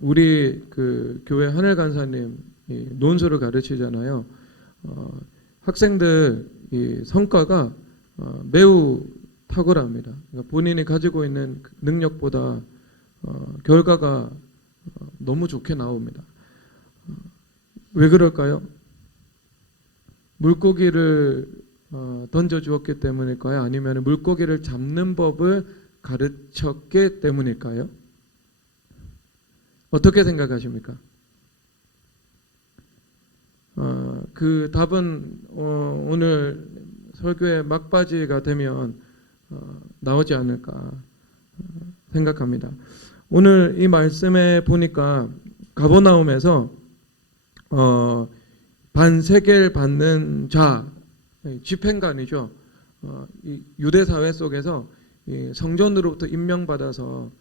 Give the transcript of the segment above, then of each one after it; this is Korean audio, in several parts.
우리 그 교회 하늘 간사님 논술을 가르치잖아요. 학생들 이 성과가 매우 탁월합니다. 그러니까 본인이 가지고 있는 능력보다 결과가 너무 좋게 나옵니다. 왜 그럴까요? 물고기를 던져 주었기 때문일까요? 아니면 물고기를 잡는 법을 가르쳤기 때문일까요? 어떻게 생각하십니까? 그 답은 오늘 설교의 막바지가 되면 나오지 않을까 생각합니다. 오늘 이 말씀에 보니까 가버나움에서 반세겔 받는 자, 집행관이죠. 이 유대 사회 속에서 이 성전으로부터 임명받아서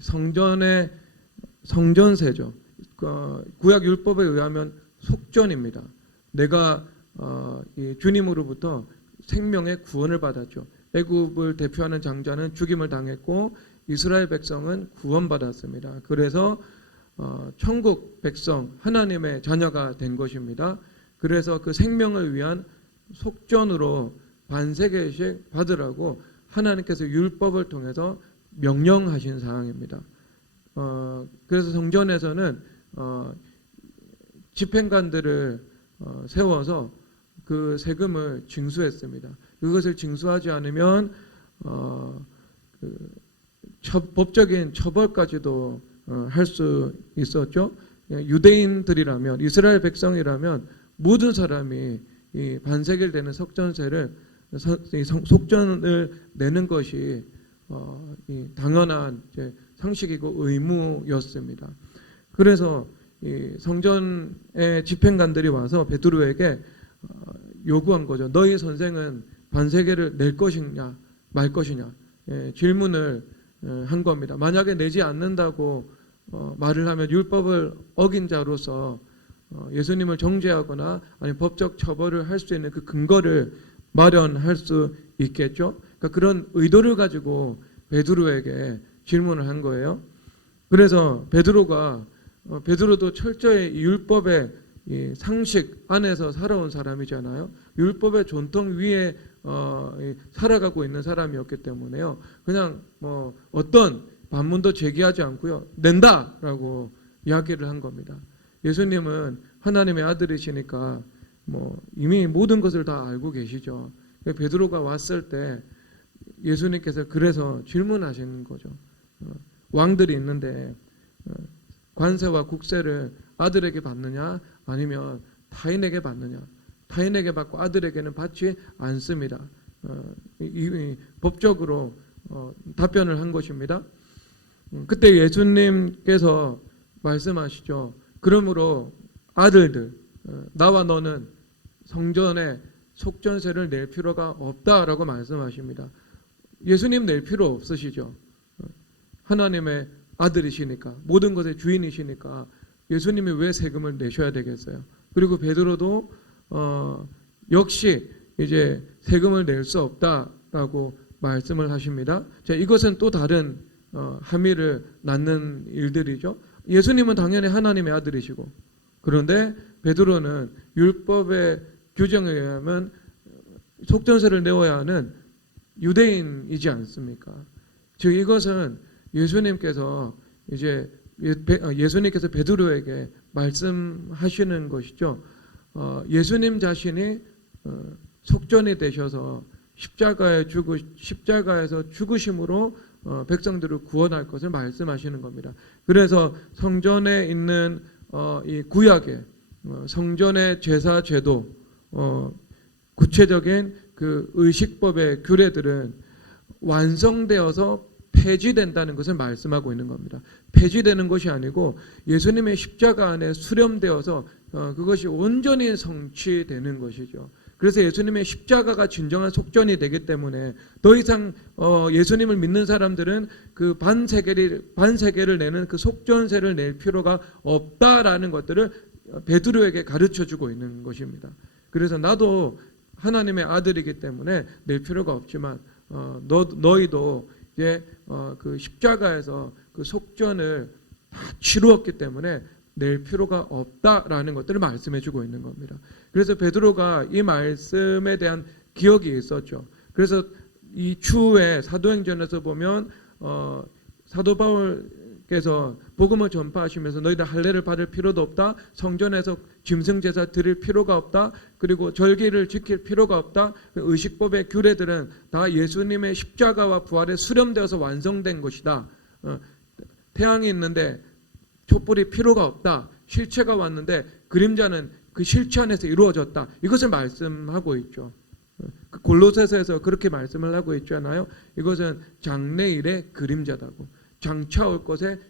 성전의 성전세죠. 구약 율법에 의하면 속전입니다. 내가 이 주님으로부터 생명의 구원을 받았죠. 애굽을 대표하는 장자는 죽임을 당했고 이스라엘 백성은 구원받았습니다. 그래서 천국 백성 하나님의 자녀가 된 것입니다. 그래서 그 생명을 위한 속전으로 반세겔씩 받으라고 하나님께서 율법을 통해서 명령하신 사항입니다. 그래서 성전에서는 집행관들을 세워서 그 세금을 징수했습니다. 그것을 징수하지 않으면 법적인 처벌까지도 할 수 있었죠. 유대인들이라면, 이스라엘 백성이라면 모든 사람이 이 반세겔 되는 속전세를 속전을 내는 것이 당연한 상식이고 의무였습니다. 그래서 이 성전의 집행관들이 와서 베드로에게 요구한 거죠. 너희 선생은 반세겔을 낼 것이냐 말 것이냐 질문을 한 겁니다. 만약에 내지 않는다고 말을 하면 율법을 어긴 자로서 예수님을 정죄하거나 아니면 법적 처벌을 할 수 있는 그 근거를 마련할 수 있겠죠. 그러니까 그런 의도를 가지고 베드로에게 질문을 한 거예요. 그래서 베드로도 철저히 율법의 이 상식 안에서 살아온 사람이잖아요. 율법의 전통 위에 살아가고 있는 사람이었기 때문에요. 그냥 어떤 반문도 제기하지 않고요. 낸다라고 이야기를 한 겁니다. 예수님은 하나님의 아들이시니까 이미 모든 것을 다 알고 계시죠. 베드로가 왔을 때 예수님께서 그래서 질문하신 거죠. 왕들이 있는데 관세와 국세를 아들에게 받느냐 아니면 타인에게 받느냐. 타인에게 받고 아들에게는 받지 않습니다. 법적으로 답변을 한 것입니다. 그때 예수님께서 말씀하시죠. 그러므로 아들들, 나와 너는 성전에 속전세를 낼 필요가 없다라고 말씀하십니다. 예수님 낼 필요 없으시죠. 하나님의 아들이시니까, 모든 것의 주인이시니까 예수님이 왜 세금을 내셔야 되겠어요? 그리고 베드로도 역시 이제 세금을 낼 수 없다라고 말씀을 하십니다. 자, 이것은 또 다른 함의를 낳는 일들이죠. 예수님은 당연히 하나님의 아들이시고, 그런데 베드로는 율법의 규정에 의하면 속전세를 내어야 하는 유대인이지 않습니까? 즉 이것은 예수님께서 베드로에게 말씀하시는 것이죠. 예수님 자신이 속전이 되셔서 십자가에서 죽으심으로 백성들을 구원할 것을 말씀하시는 겁니다. 그래서 성전에 있는 이 구약의 성전의 제사 제도, 구체적인 그 의식법의 규례들은 완성되어서 폐지된다는 것을 말씀하고 있는 겁니다. 폐지되는 것이 아니고 예수님의 십자가 안에 수렴되어서 그것이 온전히 성취되는 것이죠. 그래서 예수님의 십자가가 진정한 속전이 되기 때문에 더 이상 예수님을 믿는 사람들은 그 반세겔을 내는 그 속전세를 낼 필요가 없다라는 것들을 베드로에게 가르쳐주고 있는 것입니다. 그래서 나도 하나님의 아들이기 때문에 낼 필요가 없지만 너희도 이제 그 십자가에서 그 속전을 치루었기 때문에 낼 필요가 없다라는 것들을 말씀해 주고 있는 겁니다. 그래서 베드로가 이 말씀에 대한 기억이 있었죠. 그래서 이 추후에 사도행전에서 보면 사도 바울께서 복음을 전파하시면서 너희들 할례를 받을 필요도 없다. 성전에서 짐승 제사 드릴 필요가 없다. 그리고 절기를 지킬 필요가 없다. 의식법의 규례들은 다 예수님의 십자가와 부활에 수렴되어서 완성된 것이다. 태양이 있는데 촛불이 필요가 없다. 실체가 왔는데 그림자는 그 실체 안에서 이루어졌다. 이것을 말씀하고 있죠. 골로새서에서 그렇게 말씀을 하고 있잖아요. 이것은 장래일의 그림자다고. 장차올 것의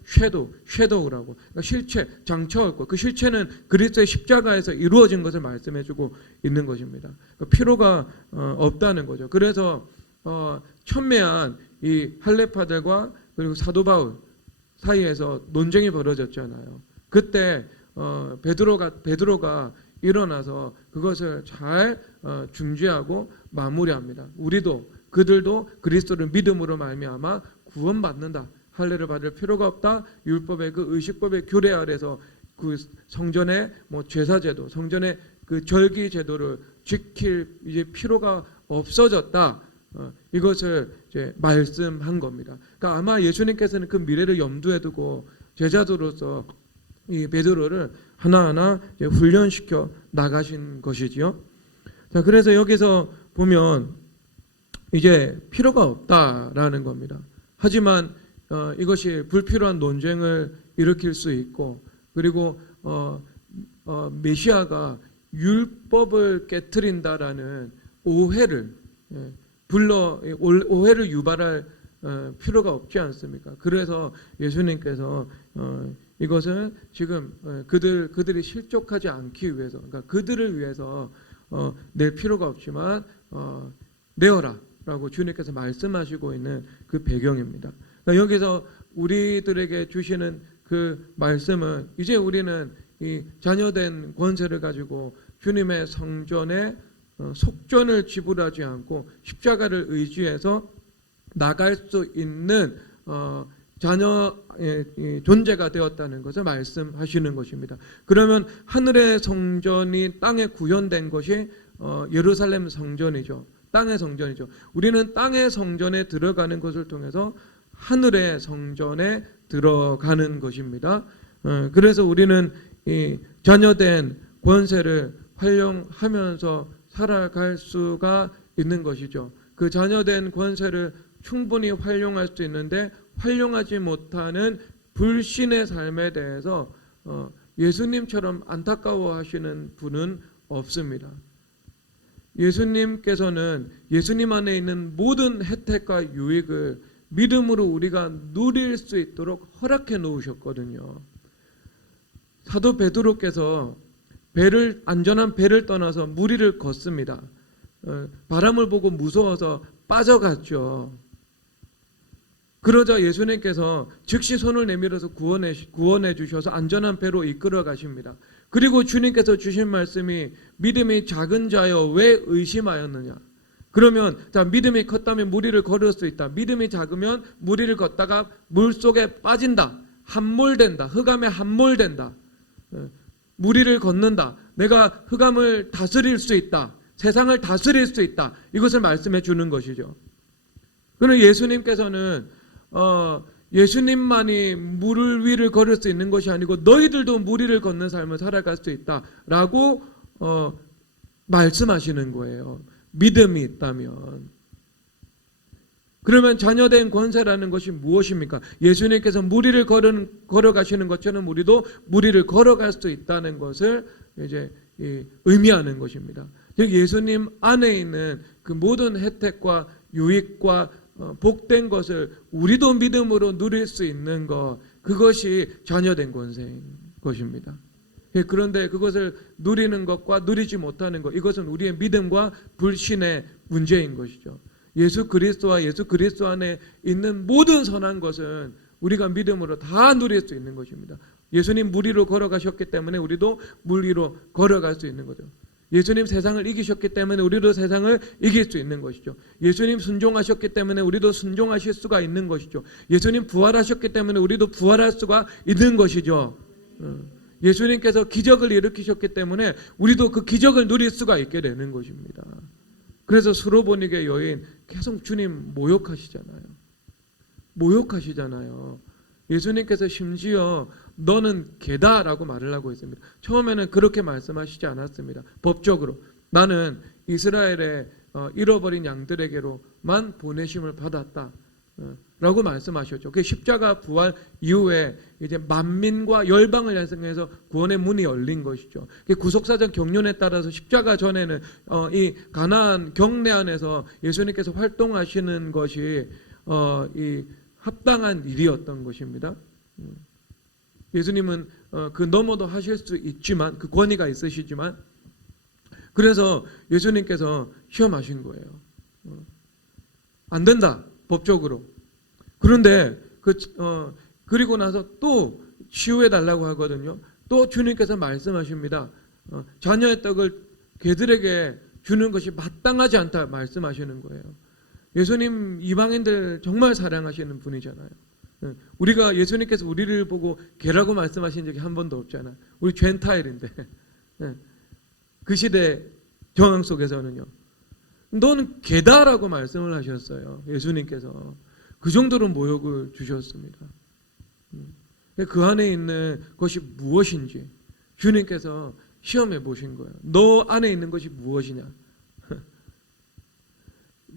섀도우라고. 그러니까 실체, 장차올 것. 그 실체는 그리스도의 십자가에서 이루어진 것을 말씀해주고 있는 것입니다. 필요가 없다는 거죠. 그래서 첨예한 이 할례파들과 그리고 사도 바울 사이에서 논쟁이 벌어졌잖아요. 그때 베드로가 일어나서 그것을 잘 중지하고 마무리합니다. 그들도 그리스도를 믿음으로 말미암아 구원받는다. 할례를 받을 필요가 없다. 율법의 그 의식법의 규례 아래서 그 성전의 제사제도, 성전의 그 절기 제도를 지킬 이제 필요가 없어졌다. 이것을 이제 말씀한 겁니다. 그러니까 아마 예수님께서는 그 미래를 염두에 두고 제자도로서 이 베드로를 하나하나 이제 훈련시켜 나가신 것이지요. 자, 그래서 여기서 보면 이제 필요가 없다라는 겁니다. 하지만 이것이 불필요한 논쟁을 일으킬 수 있고, 그리고 메시아가 율법을 깨트린다라는 오해를 유발할 필요가 없지 않습니까? 그래서 예수님께서 이것은 지금 그들이 실족하지 않기 위해서, 그러니까 그들을 위해서 낼 필요가 없지만 내어라라고 주님께서 말씀하시고 있는 그 배경입니다. 그러니까 여기서 우리들에게 주시는 그 말씀은 이제 우리는 이 자녀된 권세를 가지고 주님의 성전에 속전을 지불하지 않고 십자가를 의지해서 나갈 수 있는 자녀의 존재가 되었다는 것을 말씀하시는 것입니다. 그러면 하늘의 성전이 땅에 구현된 것이 예루살렘 성전이죠. 땅의 성전이죠. 우리는 땅의 성전에 들어가는 것을 통해서 하늘의 성전에 들어가는 것입니다. 그래서 우리는 이 자녀된 권세를 활용하면서 살아갈 수가 있는 것이죠. 그 자녀된 권세를 충분히 활용할 수 있는데 활용하지 못하는 불신의 삶에 대해서 예수님처럼 안타까워하시는 분은 없습니다. 예수님께서는 예수님 안에 있는 모든 혜택과 유익을 믿음으로 우리가 누릴 수 있도록 허락해 놓으셨거든요. 사도 베드로께서 안전한 배를 떠나서 무리를 걷습니다. 바람을 보고 무서워서 빠져갔죠. 그러자 예수님께서 즉시 손을 내밀어서 구원해 주셔서 안전한 배로 이끌어 가십니다. 그리고 주님께서 주신 말씀이 믿음이 작은 자여 왜 의심하였느냐. 그러면 믿음이 컸다면 무리를 걸을 수 있다. 믿음이 작으면 무리를 걷다가 물속에 빠진다. 함몰된다. 흑암에 함몰된다. 무리를 걷는다. 내가 흑암을 다스릴 수 있다. 세상을 다스릴 수 있다. 이것을 말씀해 주는 것이죠. 그러나 예수님께서는 예수님만이 물 위를 걸을 수 있는 것이 아니고 너희들도 물 위를 걷는 삶을 살아갈 수 있다라고 말씀하시는 거예요. 믿음이 있다면. 그러면 자녀된 권세라는 것이 무엇입니까? 예수님께서 물 위를 걸어가시는 것처럼 우리도 물 위를 걸어갈 수 있다는 것을 이제 의미하는 것입니다. 즉 예수님 안에 있는 그 모든 혜택과 유익과 복된 것을 우리도 믿음으로 누릴 수 있는 것, 그것이 자녀된 권세인 것입니다. 그런데 그것을 누리는 것과 누리지 못하는 것, 이것은 우리의 믿음과 불신의 문제인 것이죠. 예수 그리스도와 예수 그리스도 안에 있는 모든 선한 것은 우리가 믿음으로 다 누릴 수 있는 것입니다. 예수님 물 위로 걸어가셨기 때문에 우리도 물 위로 걸어갈 수 있는 거죠. 예수님 세상을 이기셨기 때문에 우리도 세상을 이길 수 있는 것이죠. 예수님 순종하셨기 때문에 우리도 순종하실 수가 있는 것이죠. 예수님 부활하셨기 때문에 우리도 부활할 수가 있는 것이죠. 예수님께서 기적을 일으키셨기 때문에 우리도 그 기적을 누릴 수가 있게 되는 것입니다. 그래서 수로보니게 여인 계속 주님 모욕하시잖아요. 모욕하시잖아요. 예수님께서 심지어 너는 개다라고 말을 하고 있습니다. 처음에는 그렇게 말씀하시지 않았습니다. 법적으로 나는 이스라엘의 잃어버린 양들에게로만 보내심을 받았다 라고 말씀하셨죠. 그 십자가 부활 이후에 이제 만민과 열방을 향해서 구원의 문이 열린 것이죠. 구속사전 경륜에 따라서 십자가 전에는 이 가나안 경내 안에서 예수님께서 활동하시는 것이 이 합당한 일이었던 것입니다. 예수님은 그 너머도 하실 수 있지만 그 권위가 있으시지만 그래서 예수님께서 시험하신 거예요. 안 된다 법적으로. 그런데 그리고 나서 또 치유해 달라고 하거든요. 또 주님께서 말씀하십니다. 자녀의 떡을 개들에게 주는 것이 마땅하지 않다 말씀하시는 거예요. 예수님 이방인들 정말 사랑하시는 분이잖아요. 우리가 예수님께서 우리를 보고 개라고 말씀하신 적이 한 번도 없잖아요. 우리 젠타일인데 그 시대 정황 속에서는요. 너는 개다라고 말씀을 하셨어요. 예수님께서 그 정도로 모욕을 주셨습니다. 그 안에 있는 것이 무엇인지 주님께서 시험해 보신 거예요. 너 안에 있는 것이 무엇이냐?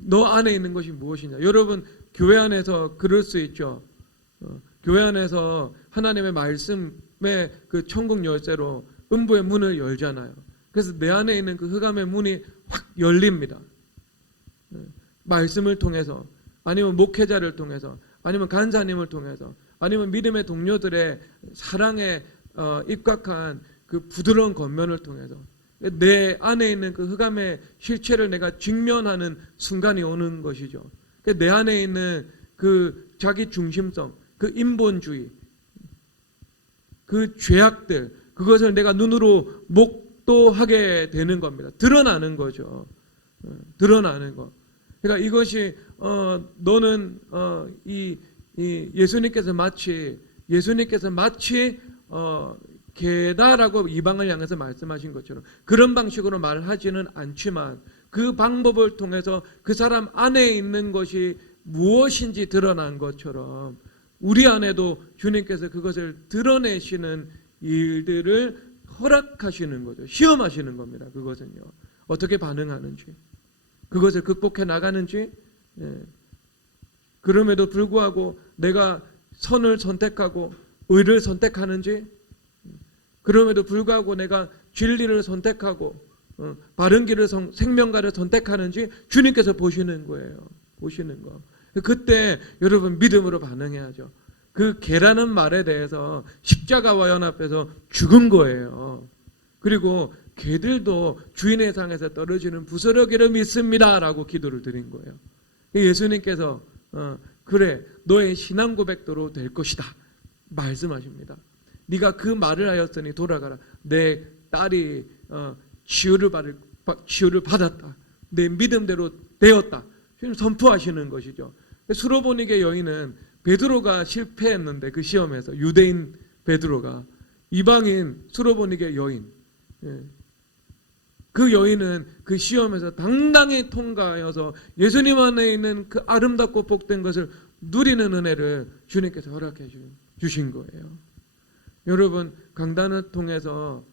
너 안에 있는 것이 무엇이냐? 여러분 교회 안에서 그럴 수 있죠. 교회 안에서 하나님의 말씀의 그 천국 열쇠로 음부의 문을 열잖아요. 그래서 내 안에 있는 그 흑암의 문이 확 열립니다. 말씀을 통해서 아니면 목회자를 통해서 아니면 간사님을 통해서 아니면 믿음의 동료들의 사랑에 입각한 그 부드러운 겉면을 통해서 내 안에 있는 그 흑암의 실체를 내가 직면하는 순간이 오는 것이죠. 내 안에 있는 그 자기 중심성, 그 인본주의, 그 죄악들, 그것을 내가 눈으로 목도하게 되는 겁니다. 드러나는 거죠. 드러나는 거. 그러니까 이것이 너는 예수님께서 마치 개다라고 이방을 향해서 말씀하신 것처럼 그런 방식으로 말하지는 않지만 그 방법을 통해서 그 사람 안에 있는 것이 무엇인지 드러난 것처럼 우리 안에도 주님께서 그것을 드러내시는 일들을 허락하시는 거죠. 시험하시는 겁니다. 그것은요. 어떻게 반응하는지, 그것을 극복해 나가는지. 그럼에도 불구하고 내가 선을 선택하고 의를 선택하는지, 그럼에도 불구하고 내가 진리를 선택하고 바른 길을 생명가를 선택하는지 주님께서 보시는 거예요. 보시는 거. 그때 여러분 믿음으로 반응해야죠. 그 개라는 말에 대해서 십자가와 연합해서 죽은 거예요. 그리고 개들도 주인의 상에서 떨어지는 부스러기를 믿습니다 라고 기도를 드린 거예요. 예수님께서 그래 너의 신앙 고백도로 될 것이다 말씀하십니다. 네가 그 말을 하였으니 돌아가라. 내 딸이 치유를 받았다. 내 믿음대로 되었다. 지금 선포하시는 것이죠. 수로보니게 여인은 베드로가 실패했는데 그 시험에서 유대인 베드로가 이방인 수로보니게 여인, 그 여인은 그 시험에서 당당히 통과하여서 예수님 안에 있는 그 아름답고 복된 것을 누리는 은혜를 주님께서 허락해 주신 거예요. 여러분 강단을 통해서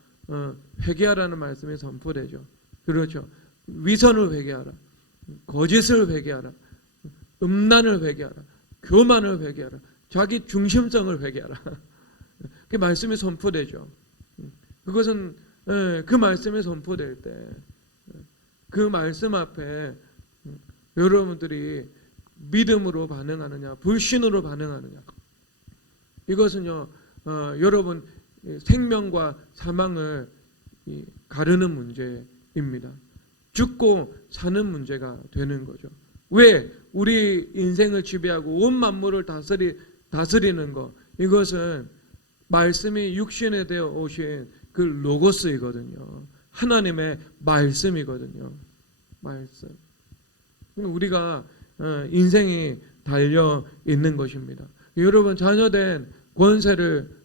회개하라는 말씀이 선포되죠. 그렇죠. 위선을 회개하라. 거짓을 회개하라. 음란을 회개하라. 교만을 회개하라. 자기 중심성을 회개하라. 그 말씀이 선포되죠. 그것은 그 말씀이 선포될 때 그 말씀 앞에 여러분들이 믿음으로 반응하느냐 불신으로 반응하느냐, 이것은요 여러분 생명과 사망을 가르는 문제입니다. 죽고 사는 문제가 되는 거죠. 왜? 우리 인생을 지배하고 온 만물을 다스리는 것, 이것은 말씀이 육신에 되어 오신 그 로고스이거든요. 하나님의 말씀이거든요. 말씀. 우리가 인생이 달려 있는 것입니다. 여러분, 자녀된 권세를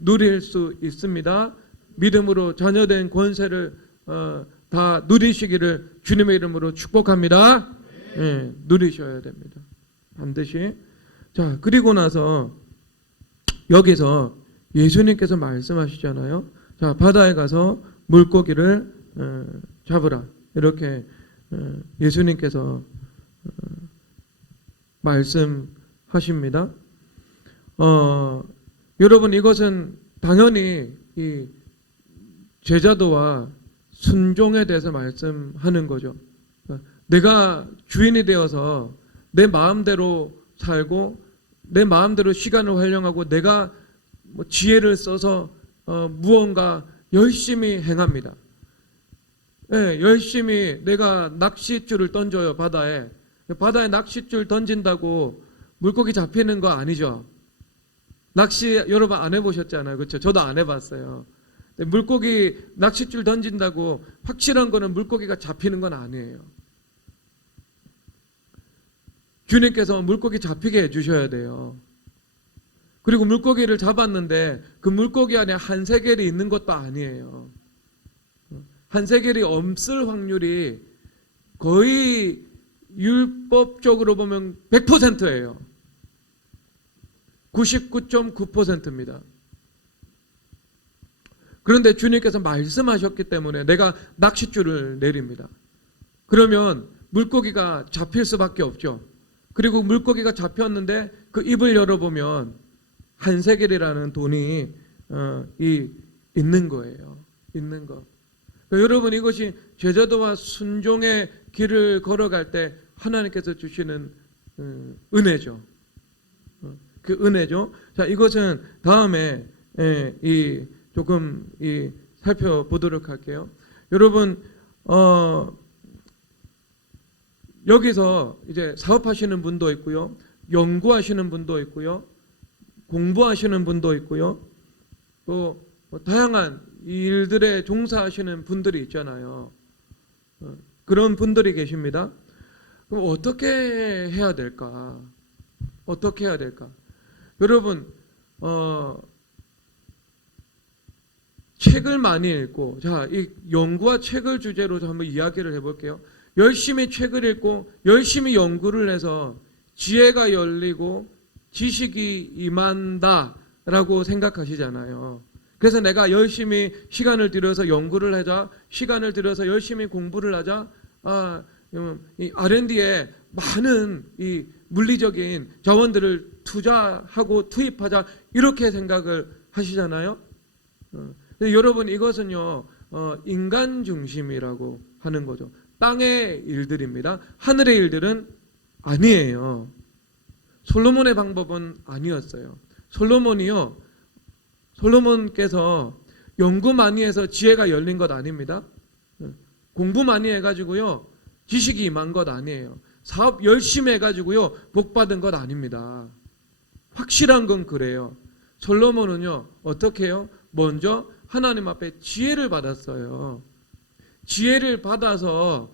누릴 수 있습니다. 믿음으로 자녀된 권세를 다 누리시기를 주님의 이름으로 축복합니다. 네, 누리셔야 됩니다. 반드시. 자, 그리고 나서 여기서 예수님께서 말씀하시잖아요. 자, 바다에 가서 물고기를 잡으라. 이렇게 예수님께서 말씀하십니다. 여러분, 이것은 당연히 이 제자도와 순종에 대해서 말씀하는 거죠. 내가 주인이 되어서 내 마음대로 살고 내 마음대로 시간을 활용하고 내가 지혜를 써서 무언가 열심히 행합니다. 네, 열심히 내가 낚싯줄을 던져요. 바다에 낚싯줄 던진다고 물고기 잡히는 거 아니죠. 낚시 여러분 안 해보셨잖아요. 그렇죠? 저도 안 해봤어요. 물고기 낚싯줄 던진다고 확실한 거는 물고기가 잡히는 건 아니에요. 주님께서 물고기 잡히게 해주셔야 돼요. 그리고 물고기를 잡았는데 그 물고기 안에 한세겔이 있는 것도 아니에요. 한세겔이 없을 확률이 거의 율법적으로 보면 100%예요. 99.9%입니다. 그런데 주님께서 말씀하셨기 때문에 내가 낚싯줄을 내립니다. 그러면 물고기가 잡힐 수밖에 없죠. 그리고 물고기가 잡혔는데 그 입을 열어보면 한세겔이라는 돈이 있는 거예요. 있는 거. 여러분, 이것이 제자도와 순종의 길을 걸어갈 때 하나님께서 주시는 은혜죠. 그 은혜죠. 자, 이것은 다음에 조금 살펴보도록 할게요. 여러분, 여기서 이제 사업하시는 분도 있고요, 연구하시는 분도 있고요, 공부하시는 분도 있고요, 또 다양한 일들에 종사하시는 분들이 있잖아요. 그런 분들이 계십니다. 그럼 어떻게 해야 될까? 어떻게 해야 될까? 여러분, 책을 많이 읽고, 자, 이 연구와 책을 주제로 한번 이야기를 해볼게요. 열심히 책을 읽고 열심히 연구를 해서 지혜가 열리고 지식이 임한다라고 생각하시잖아요. 그래서 내가 열심히 시간을 들여서 연구를 하자, 시간을 들여서 열심히 공부를 하자, 이 R&D에 많은 이 물리적인 자원들을 투자하고 투입하자, 이렇게 생각을 하시잖아요. 근데 여러분, 이것은요, 인간 중심이라고 하는 거죠. 땅의 일들입니다. 하늘의 일들은 아니에요. 솔로몬의 방법은 아니었어요. 솔로몬께서 연구 많이 해서 지혜가 열린 것 아닙니다. 공부 많이 해가지고요, 지식이 임한 것 아니에요. 사업 열심히 해가지고요, 복 받은 것 아닙니다. 확실한 건 그래요. 솔로몬은요, 어떻게 해요? 먼저 하나님 앞에 지혜를 받았어요. 지혜를 받아서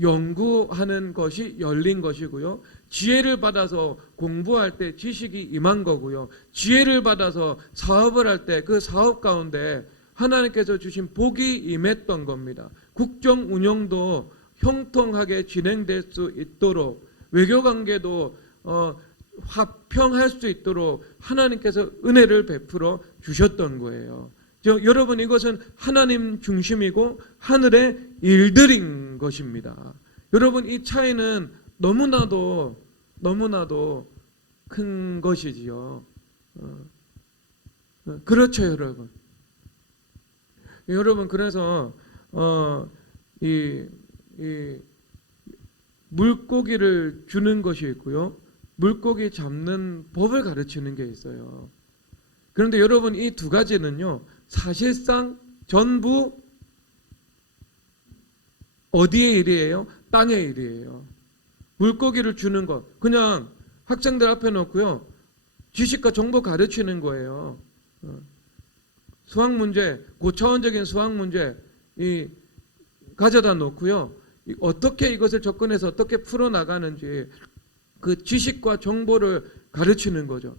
연구하는 것이 열린 것이고요, 지혜를 받아서 공부할 때 지식이 임한 거고요, 지혜를 받아서 사업을 할 때 그 사업 가운데 하나님께서 주신 복이 임했던 겁니다. 국정 운영도 형통하게 진행될 수 있도록, 외교관계도 화평할 수 있도록 하나님께서 은혜를 베풀어 주셨던 거예요. 여러분, 이것은 하나님 중심이고 하늘의 일들인 것입니다. 여러분, 이 차이는 너무나도 큰 것이지요. 그렇죠, 여러분. 여러분, 그래서 이 물고기를 주는 것이 있고요, 물고기 잡는 법을 가르치는 게 있어요. 그런데 여러분, 이 두 가지는요, 사실상 전부 어디의 일이에요? 땅의 일이에요. 물고기를 주는 것, 그냥 학생들 앞에 놓고요, 지식과 정보 가르치는 거예요. 수학 문제, 고차원적인 수학 문제, 가져다 놓고요. 어떻게 이것을 접근해서 어떻게 풀어나가는지 그 지식과 정보를 가르치는 거죠.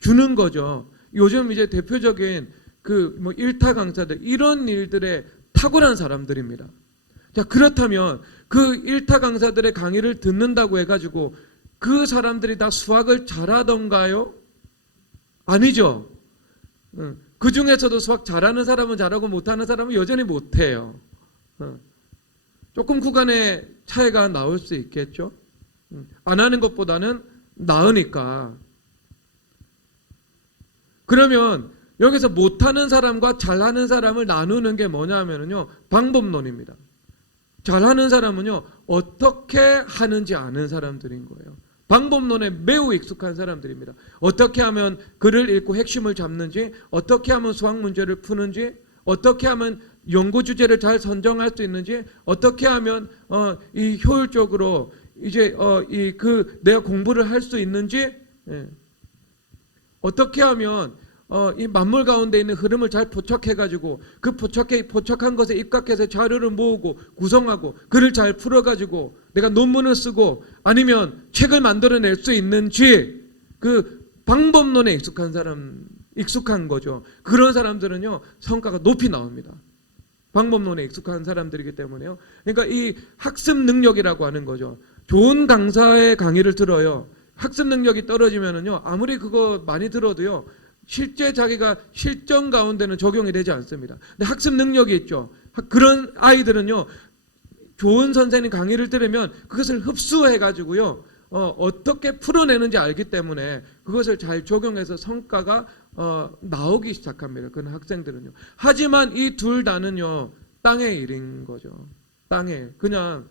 주는 거죠. 요즘 이제 대표적인 그 뭐 일타 강사들 이런 일들에 탁월한 사람들입니다. 자, 그렇다면 그 일타 강사들의 강의를 듣는다고 해가지고 그 사람들이 다 수학을 잘하던가요? 아니죠. 그 중에서도 수학 잘하는 사람은 잘하고 못하는 사람은 여전히 못해요. 조금 구간의 차이가 나올 수 있겠죠. 안 하는 것보다는 나으니까. 그러면 여기서 못하는 사람과 잘하는 사람을 나누는 게 뭐냐면요, 방법론입니다. 잘하는 사람은요, 어떻게 하는지 아는 사람들인 거예요. 방법론에 매우 익숙한 사람들입니다. 어떻게 하면 글을 읽고 핵심을 잡는지, 어떻게 하면 수학 문제를 푸는지, 어떻게 하면 연구 주제를 잘 선정할 수 있는지, 어떻게 하면 이 효율적으로 이제 내가 공부를 할 수 있는지, 어떻게 하면 이 만물 가운데 있는 흐름을 잘 포착해가지고 그 포착한 것에 입각해서 자료를 모으고 구성하고 글을 잘 풀어가지고 내가 논문을 쓰고 아니면 책을 만들어낼 수 있는지 그 방법론에 익숙한 거죠. 그런 사람들은요 성과가 높이 나옵니다. 방법론에 익숙한 사람들이기 때문에요. 그러니까 이 학습 능력이라고 하는 거죠. 좋은 강사의 강의를 들어요. 학습 능력이 떨어지면은요 아무리 그거 많이 들어도요. 실제 자기가 실전 가운데는 적용이 되지 않습니다. 근데 학습 능력이 있죠. 그런 아이들은요, 좋은 선생님 강의를 들으면 그것을 흡수해가지고요, 어떻게 풀어내는지 알기 때문에 그것을 잘 적용해서 성과가 나오기 시작합니다. 그런 학생들은요. 하지만 이 둘 다는요, 땅의 일인 거죠. 땅에 그냥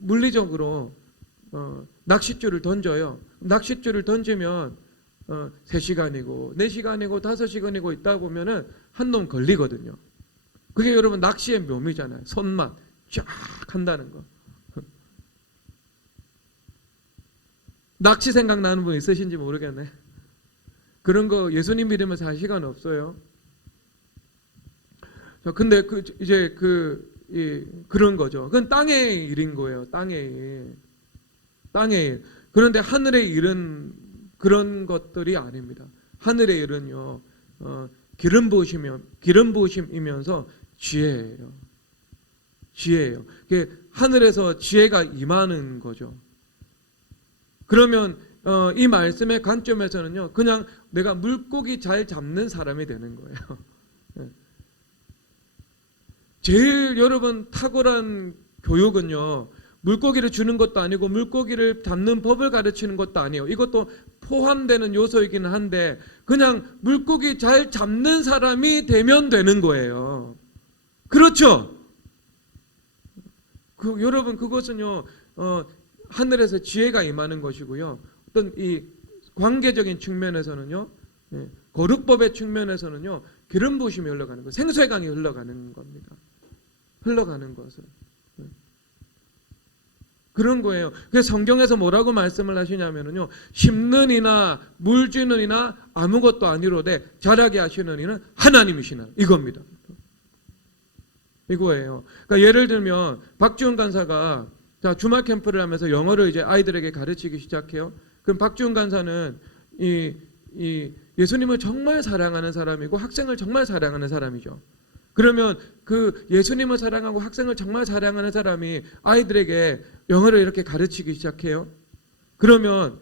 물리적으로 낚싯줄을 던져요. 낚싯줄을 던지면 3시간이고 4시간이고 5시간이고 있다 보면은 한 놈 걸리거든요. 그게 여러분 낚시의 묘미잖아요. 손만 쫙 한다는 거. 낚시 생각나는 분 있으신지 모르겠네. 그런 거 예수님 믿으면서 할 시간 없어요. 근데 그런 거죠. 그건 땅의 일인 거예요. 땅의 일. 그런데 하늘의 일은 그런 것들이 아닙니다. 하늘의 일은요, 기름 부으심이면서 지혜예요. 하늘에서 지혜가 임하는 거죠. 그러면 이 말씀의 관점에서는요, 그냥 내가 물고기 잘 잡는 사람이 되는 거예요. 제일 여러분 탁월한 교육은요, 물고기를 주는 것도 아니고 물고기를 잡는 법을 가르치는 것도 아니에요. 이것도 포함되는 요소이기는 한데 그냥 물고기 잘 잡는 사람이 되면 되는 거예요. 그렇죠? 여러분 그것은요 하늘에서 지혜가 임하는 것이고요. 어떤 이 관계적인 측면에서는요, 거룩법의 측면에서는요 기름 부으심이 흘러가는 거예요. 생수의 강이 흘러가는 겁니다. 흘러가는 것은. 그런 거예요. 그래서 성경에서 뭐라고 말씀을 하시냐면요, 심는 이나 물 주는 이나 아무것도 아니로되 자라게 하시는 이는 하나님이시나 이겁니다. 이거예요. 그러니까 예를 들면 박지훈 간사가 주말 캠프를 하면서 영어를 이제 아이들에게 가르치기 시작해요. 그럼 박지훈 간사는 예수님을 정말 사랑하는 사람이고 학생을 정말 사랑하는 사람이죠. 그러면 그 예수님을 사랑하고 학생을 정말 사랑하는 사람이 아이들에게 영어를 이렇게 가르치기 시작해요. 그러면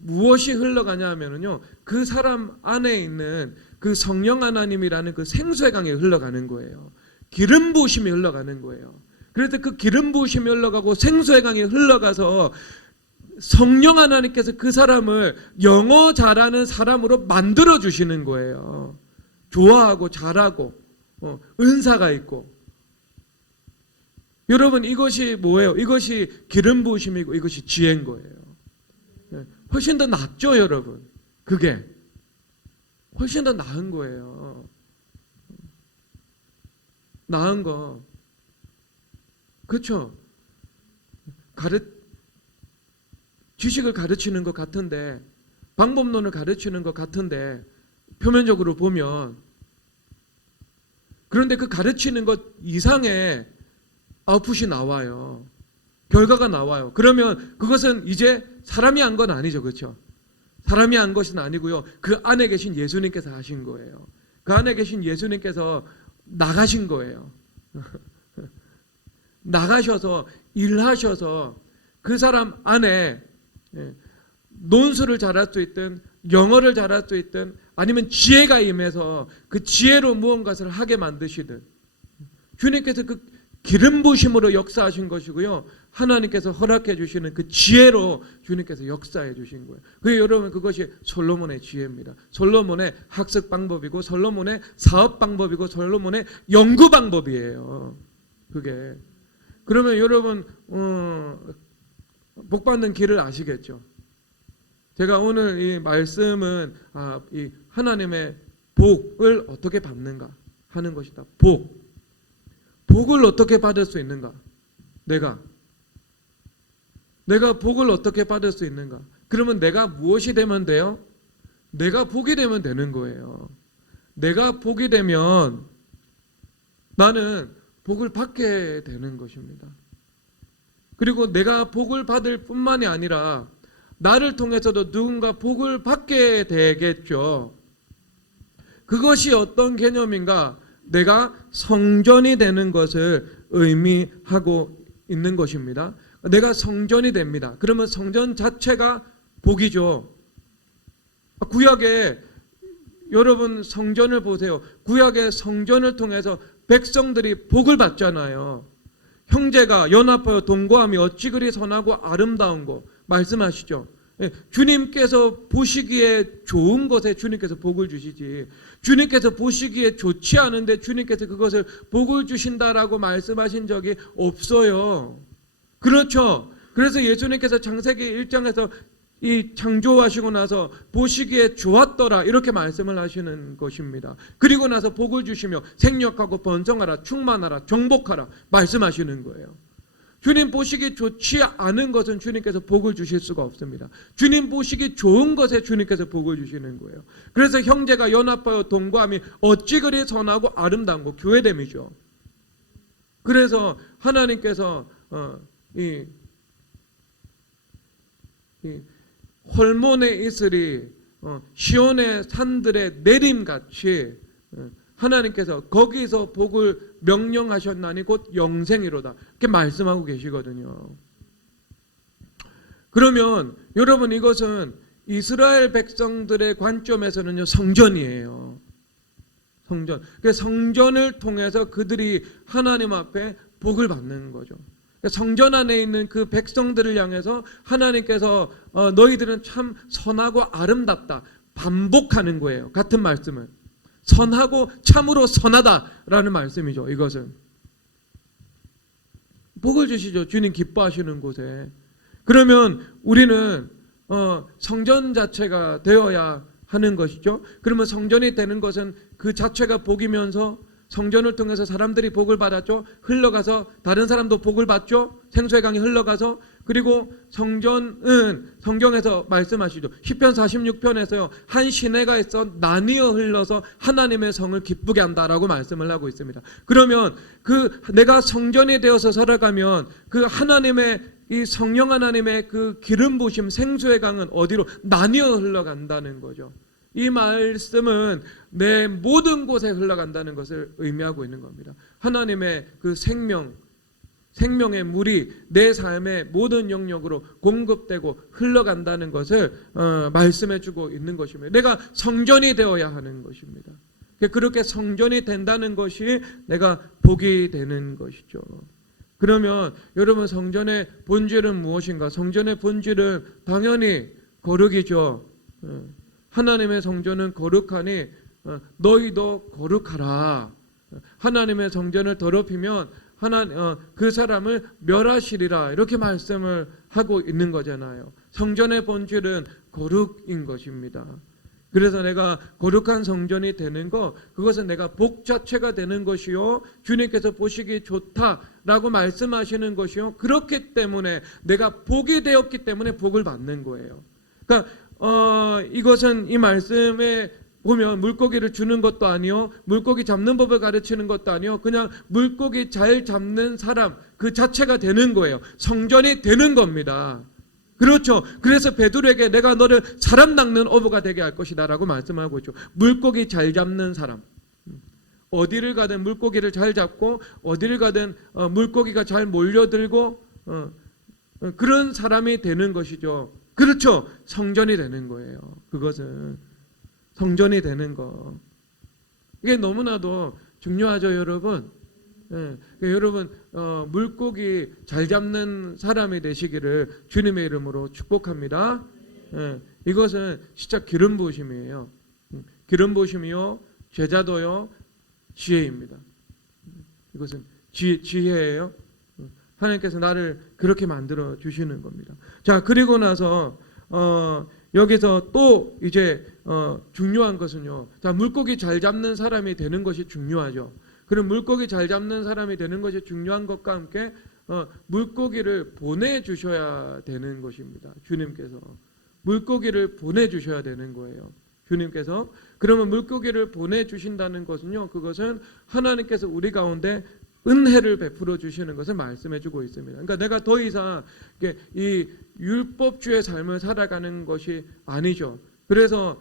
무엇이 흘러가냐 하면요, 그 사람 안에 있는 그 성령 하나님이라는 그 생수의 강이 흘러가는 거예요. 기름 부으심이 흘러가는 거예요. 그래서 그 기름 부으심이 흘러가고 생수의 강이 흘러가서 성령 하나님께서 그 사람을 영어 잘하는 사람으로 만들어 주시는 거예요. 좋아하고 잘하고 은사가 있고. 여러분 이것이 뭐예요? 이것이 기름 부으심이고 이것이 지혜인 거예요. 훨씬 더 낫죠, 여러분. 그게 훨씬 더 나은 거예요. 나은 거. 그렇죠? 지식을 가르치는 것 같은데, 방법론을 가르치는 것 같은데, 표면적으로 보면 그런데 그 가르치는 것 이상의 아웃풋이 나와요. 결과가 나와요. 그러면 그것은 이제 사람이 한 건 아니죠. 그렇죠? 사람이 한 것은 아니고요. 그 안에 계신 예수님께서 하신 거예요. 그 안에 계신 예수님께서 나가신 거예요. 나가셔서 일하셔서 그 사람 안에 논술을 잘할 수 있든 영어를 잘할 수 있든 아니면 지혜가 임해서 그 지혜로 무언가를 하게 만드시든 주님께서 그 기름 부심으로 역사하신 것이고요. 하나님께서 허락해 주시는 그 지혜로 주님께서 역사해 주신 거예요. 여러분 그것이 솔로몬의 지혜입니다. 솔로몬의 학습 방법이고 솔로몬의 사업 방법이고 솔로몬의 연구 방법이에요. 그게. 그러면 여러분 복 받는 길을 아시겠죠? 제가 오늘 이 말씀은 이 하나님의 복을 어떻게 받는가 하는 것이다. 복을 어떻게 받을 수 있는가? 내가 복을 어떻게 받을 수 있는가? 그러면 내가 무엇이 되면 돼요? 내가 복이 되면 되는 거예요. 내가 복이 되면 나는 복을 받게 되는 것입니다. 그리고 내가 복을 받을 뿐만이 아니라 나를 통해서도 누군가 복을 받게 되겠죠. 그것이 어떤 개념인가? 내가 성전이 되는 것을 의미하고 있는 것입니다. 내가 성전이 됩니다. 그러면 성전 자체가 복이죠. 구약에 여러분 성전을 보세요. 구약의 성전을 통해서 백성들이 복을 받잖아요. 형제가 연합하여 동거함이 어찌 그리 선하고 아름다운고 말씀하시죠. 주님께서 보시기에 좋은 것에 주님께서 복을 주시지, 주님께서 보시기에 좋지 않은데 주님께서 그것을 복을 주신다라고 말씀하신 적이 없어요. 그렇죠. 그래서 예수님께서 창세기 1장에서 이 창조하시고 나서 보시기에 좋았더라 이렇게 말씀을 하시는 것입니다. 그리고 나서 복을 주시며 생육하고 번성하라 충만하라 정복하라 말씀하시는 거예요. 주님 보시기 좋지 않은 것은 주님께서 복을 주실 수가 없습니다. 주님 보시기 좋은 것에 주님께서 복을 주시는 거예요. 그래서 형제가 연합하여 동거함이 어찌 그리 선하고 아름다운 거 교회됨이죠. 그래서 하나님께서 이 홀몬의 이슬이 시온의 산들의 내림같이 하나님께서 거기서 복을 명령하셨나니 곧 영생이로다 이렇게 말씀하고 계시거든요. 그러면 여러분 이것은 이스라엘 백성들의 관점에서는요 성전이에요. 성전. 그래서 성전을 통해서 그들이 하나님 앞에 복을 받는 거죠. 성전 안에 있는 그 백성들을 향해서 하나님께서 너희들은 참 선하고 아름답다 반복하는 거예요. 같은 말씀을. 선하고 참으로 선하다라는 말씀이죠. 이것은 복을 주시죠. 주님 기뻐하시는 곳에. 그러면 우리는 성전 자체가 되어야 하는 것이죠. 그러면 성전이 되는 것은 그 자체가 복이면서 성전을 통해서 사람들이 복을 받았죠. 흘러가서 다른 사람도 복을 받죠. 생수의 강이 흘러가서. 그리고 성전은 성경에서 말씀하시죠. 시편 46편에서요. 한 시내가 있어 나뉘어 흘러서 하나님의 성을 기쁘게 한다라고 말씀을 하고 있습니다. 그러면 그 내가 성전이 되어서 살아가면 그 하나님의 이 성령 하나님의 그 기름 부으심 생수의 강은 어디로 나뉘어 흘러간다는 거죠. 이 말씀은 내 모든 곳에 흘러간다는 것을 의미하고 있는 겁니다. 하나님의 그 생명의 물이 내 삶의 모든 영역으로 공급되고 흘러간다는 것을 말씀해주고 있는 것입니다. 내가 성전이 되어야 하는 것입니다. 그렇게 성전이 된다는 것이 내가 복이 되는 것이죠. 그러면 여러분 성전의 본질은 무엇인가? 성전의 본질은 당연히 거룩이죠. 하나님의 성전은 거룩하니 너희도 거룩하라. 하나님의 성전을 더럽히면 그 사람을 멸하시리라 이렇게 말씀을 하고 있는 거잖아요. 성전의 본질은 거룩인 것입니다. 그래서 내가 거룩한 성전이 되는 것, 그것은 내가 복 자체가 되는 것이요 주님께서 보시기 좋다라고 말씀하시는 것이요 그렇기 때문에 내가 복이 되었기 때문에 복을 받는 거예요. 그러니까 이것은 이 말씀의 보면 물고기를 주는 것도 아니요, 물고기 잡는 법을 가르치는 것도 아니요, 그냥 물고기 잘 잡는 사람 그 자체가 되는 거예요. 성전이 되는 겁니다. 그렇죠. 그래서 베드로에게 내가 너를 사람 낚는 어부가 되게 할 것이다 라고 말씀하고 있죠. 물고기 잘 잡는 사람, 어디를 가든 물고기를 잘 잡고 어디를 가든 물고기가 잘 몰려들고 그런 사람이 되는 것이죠. 그렇죠. 성전이 되는 거예요. 그것은 성전이 되는 거. 이게 너무나도 중요하죠, 여러분. 여러분 물고기 잘 잡는 사람이 되시기를 주님의 이름으로 축복합니다. 이것은 진짜 기름 부으심이에요. 기름 부으심이요, 제자도요, 지혜입니다. 이것은 지혜예요. 하나님께서 나를 그렇게 만들어 주시는 겁니다. 자, 그리고 나서 여기서 또 이제 중요한 것은요. 자, 물고기 잘 잡는 사람이 되는 것이 중요하죠. 그럼 물고기 잘 잡는 사람이 되는 것이 중요한 것과 함께 물고기를 보내주셔야 되는 것입니다. 주님께서 물고기를 보내주셔야 되는 거예요. 주님께서. 그러면 물고기를 보내주신다는 것은요, 그것은 하나님께서 우리 가운데 은혜를 베풀어 주시는 것을 말씀해 주고 있습니다. 그러니까 내가 더 이상 이 율법주의 삶을 살아가는 것이 아니죠. 그래서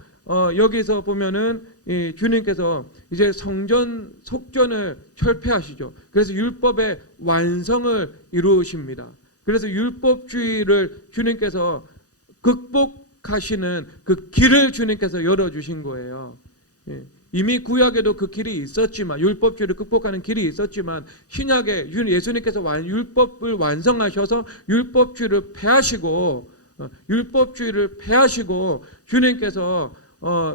여기서 보면은 이 주님께서 이제 성전 속전을 철폐하시죠. 그래서 율법의 완성을 이루십니다. 그래서 율법주의를 주님께서 극복하시는 그 길을 주님께서 열어주신 거예요. 이미 구약에도 그 길이 있었지만, 율법주의를 극복하는 길이 있었지만, 신약에 예수님께서 율법을 완성하셔서 율법주의를 폐하시고 주님께서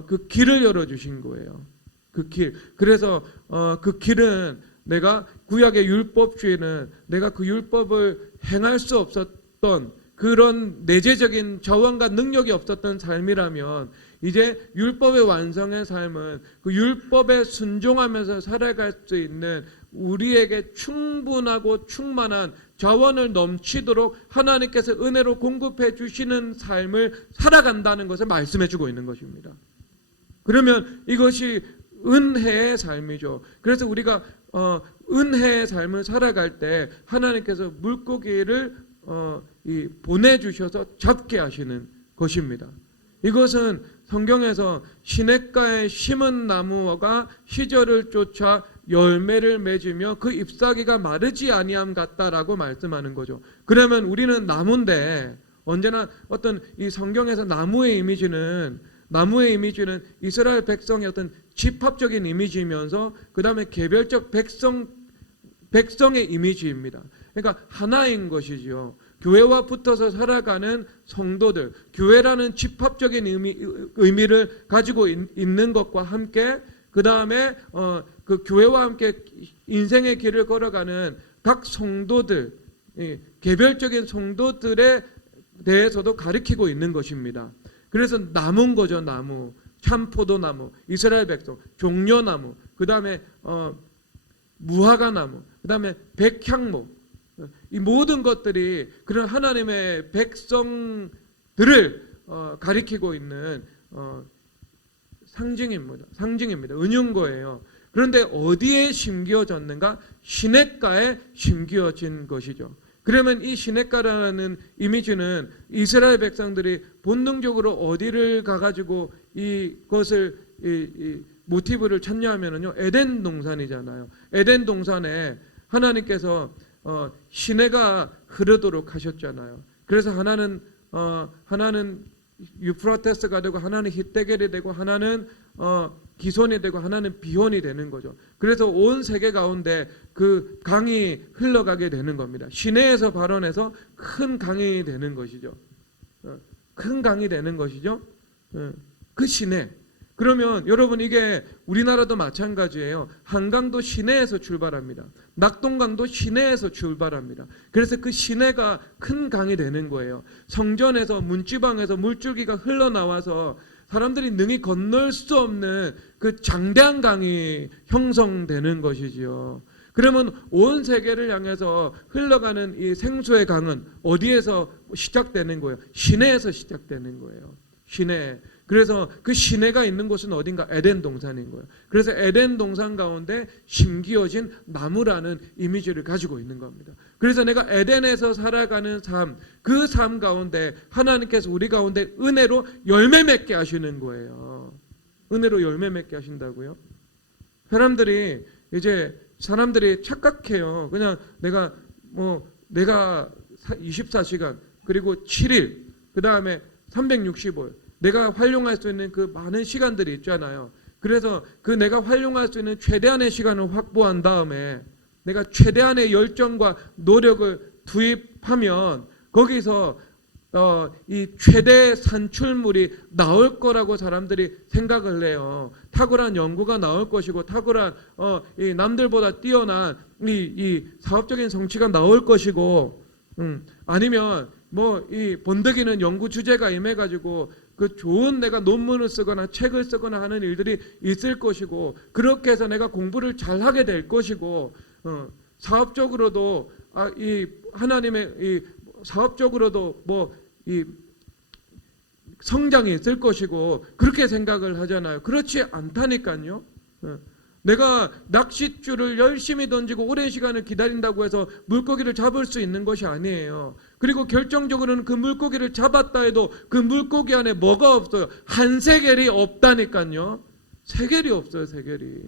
그 길을 열어주신 거예요. 그 길. 그래서 그 길은 내가 구약의 율법주의는 내가 그 율법을 행할 수 없었던 그런 내재적인 자원과 능력이 없었던 삶이라면, 이제 율법의 완성의 삶은 그 율법에 순종하면서 살아갈 수 있는 우리에게 충분하고 충만한 자원을 넘치도록 하나님께서 은혜로 공급해 주시는 삶을 살아간다는 것을 말씀해 주고 있는 것입니다. 그러면 이것이 은혜의 삶이죠. 그래서 우리가 은혜의 삶을 살아갈 때 하나님께서 물고기를 보내주셔서 잡게 하시는 것입니다. 이것은 성경에서 시냇가에 심은 나무가 시절을 쫓아 열매를 맺으며 그 잎사귀가 마르지 아니함 같다라고 말씀하는 거죠. 그러면 우리는 나무인데, 언제나 어떤 이 성경에서 나무의 이미지는 이스라엘 백성의 어떤 집합적인 이미지이면서 그 다음에 개별적 백성의 이미지입니다. 그러니까 하나인 것이죠. 교회와 붙어서 살아가는 성도들, 교회라는 집합적인 의미를 가지고 있는 것과 함께, 그 다음에 그 교회와 함께 인생의 길을 걸어가는 각 성도들, 개별적인 성도들에 대해서도 가리키고 있는 것입니다. 그래서 나무인 거죠. 나무, 참포도나무, 이스라엘 백성, 종려나무, 그 다음에 무화과나무, 그 다음에 백향목, 이 모든 것들이 그런 하나님의 백성들을 가리키고 있는 상징입니다. 은윤거예요. 그런데 어디에 심겨졌는가? 시냇가에 심겨진 것이죠. 그러면 이 시냇가라는 이미지는 이스라엘 백성들이 본능적으로 어디를 가가지고 이것을 모티브를 찾냐 하면은요, 에덴 동산이잖아요. 에덴 동산에 하나님께서 시내가 흐르도록 하셨잖아요. 그래서 하나는 유프라테스가 되고, 하나는 히데겔이 되고, 하나는 기손이 되고, 하나는 비혼이 되는 거죠. 그래서 온 세계 가운데 그 강이 흘러가게 되는 겁니다. 시내에서 발원해서 큰 강이 되는 것이죠. 큰 강이 되는 것이죠. 그 시내. 그러면 여러분, 이게 우리나라도 마찬가지예요. 한강도 시내에서 출발합니다. 낙동강도 시내에서 출발합니다. 그래서 그 시내가 큰 강이 되는 거예요. 성전에서, 문지방에서 물줄기가 흘러나와서 사람들이 능히 건널 수 없는 그 장대한 강이 형성되는 것이지요. 그러면 온 세계를 향해서 흘러가는 이 생수의 강은 어디에서 시작되는 거예요? 시내에서 시작되는 거예요. 시내. 그래서 그 시내가 있는 곳은 어딘가? 에덴 동산인 거예요. 그래서 에덴 동산 가운데 심기어진 나무라는 이미지를 가지고 있는 겁니다. 그래서 내가 에덴에서 살아가는 삶, 그 삶 가운데 하나님께서 우리 가운데 은혜로 열매 맺게 하시는 거예요. 은혜로 열매 맺게 하신다고요? 사람들이 착각해요. 그냥 내가 24시간 그리고 7일 그 다음에 365일 내가 활용할 수 있는 그 많은 시간들이 있잖아요. 그래서 그 내가 활용할 수 있는 최대한의 시간을 확보한 다음에 내가 최대한의 열정과 노력을 투입하면 거기서 이 최대 산출물이 나올 거라고 사람들이 생각을 해요. 탁월한 연구가 나올 것이고 탁월한 이 남들보다 뛰어난 이 사업적인 성취가 나올 것이고 아니면 이 번득이는 연구 주제가 임해가지고 그 좋은 내가 논문을 쓰거나 책을 쓰거나 하는 일들이 있을 것이고 그렇게 해서 내가 공부를 잘하게 될 것이고 사업적으로도 이 하나님의 이 사업적으로도 이 성장이 있을 것이고 그렇게 생각을 하잖아요. 그렇지 않다니까요. 내가 낚싯줄을 열심히 던지고 오랜 시간을 기다린다고 해서 물고기를 잡을 수 있는 것이 아니에요. 그리고 결정적으로는 그 물고기를 잡았다 해도 그 물고기 안에 뭐가 없어요? 한 세겔이 없다니까요. 세겔이 없어요. 세겔이.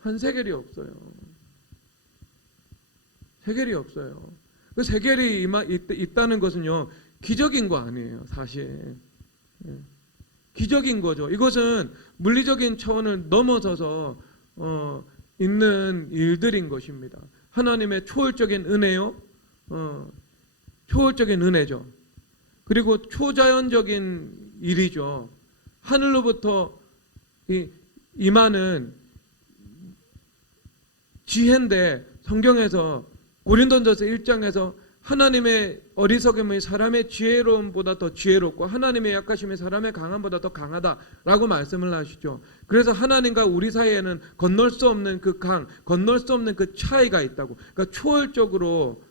한 세겔이 없어요. 세겔이 없어요. 그 세겔이 있다는 것은요 기적인 거 아니에요. 사실 기적인 거죠. 이것은 물리적인 차원을 넘어서서 있는 일들인 것입니다. 하나님의 초월적인 은혜요. 초월적인 은혜죠. 그리고 초자연적인 일이죠. 하늘로부터 임하는 지혜인데 성경에서 고린도전서 1장에서 하나님의 어리석음이 사람의 지혜로움보다 더 지혜롭고 하나님의 약하심이 사람의 강함보다 더 강하다라고 말씀을 하시죠. 그래서 하나님과 우리 사이에는 건널 수 없는 그 건널 수 없는 그 차이가 있다고. 그러니까 초월적으로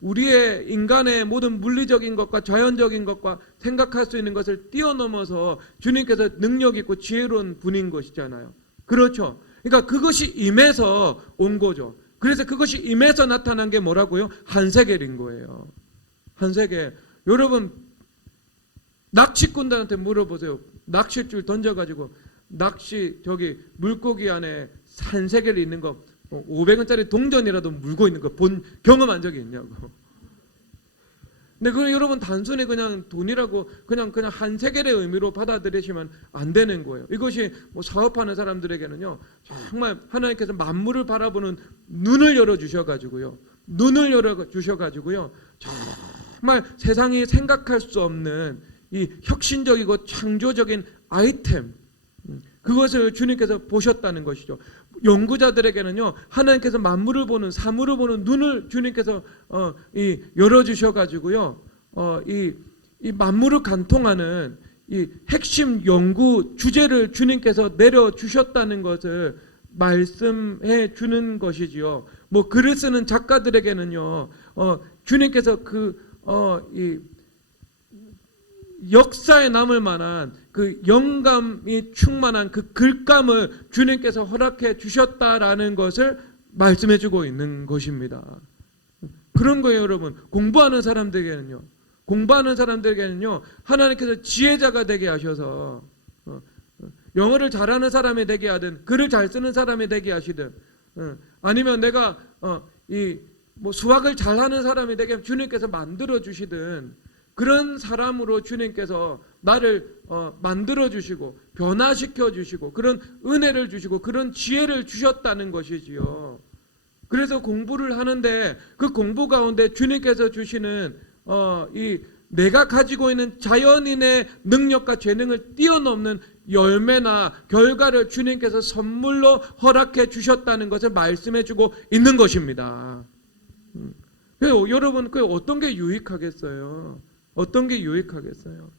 우리의 인간의 모든 물리적인 것과 자연적인 것과 생각할 수 있는 것을 뛰어넘어서 주님께서 능력 있고 지혜로운 분인 것이잖아요. 그렇죠. 그러니까 그것이 임해서 온 거죠. 그래서 그것이 임해서 나타난 게 뭐라고요? 한 세겔인 거예요. 한 세겔. 여러분 낚시꾼들한테 물어보세요. 낚싯줄 던져가지고 물고기 안에 한 세겔이 있는 거 500원짜리 동전이라도 물고 있는 거 본 경험한 적이 있냐고. 근데 그건 여러분 단순히 그냥 돈이라고 그냥 한 세겔의 의미로 받아들이시면 안 되는 거예요. 이것이 사업하는 사람들에게는요 정말 하나님께서 만물을 바라보는 눈을 열어 주셔가지고요 정말 세상이 생각할 수 없는 이 혁신적이고 창조적인 아이템 그것을 주님께서 보셨다는 것이죠. 연구자들에게는요 하나님께서 만물을 보는 사물을 보는 눈을 주님께서 열어 주셔가지고요 이 만물을 관통하는 이 핵심 연구 주제를 주님께서 내려 주셨다는 것을 말씀해 주는 것이지요. 글을 쓰는 작가들에게는요 주님께서 이 역사에 남을 만한 그 영감이 충만한 그 글감을 주님께서 허락해 주셨다라는 것을 말씀해 주고 있는 것입니다. 그런 거예요, 여러분. 공부하는 사람들에게는요 하나님께서 지혜자가 되게 하셔서 영어를 잘하는 사람이 되게 하든 글을 잘 쓰는 사람이 되게 하시든 아니면 내가 수학을 잘하는 사람이 되게 주님께서 만들어 주시든 그런 사람으로 주님께서 나를 만들어 주시고 변화시켜 주시고 그런 은혜를 주시고 그런 지혜를 주셨다는 것이지요. 그래서 공부를 하는데 그 공부 가운데 주님께서 주시는 이 내가 가지고 있는 자연인의 능력과 재능을 뛰어넘는 열매나 결과를 주님께서 선물로 허락해 주셨다는 것을 말씀해 주고 있는 것입니다. 여러분 어떤 게 유익하겠어요? 어떤 게 유익하겠어요?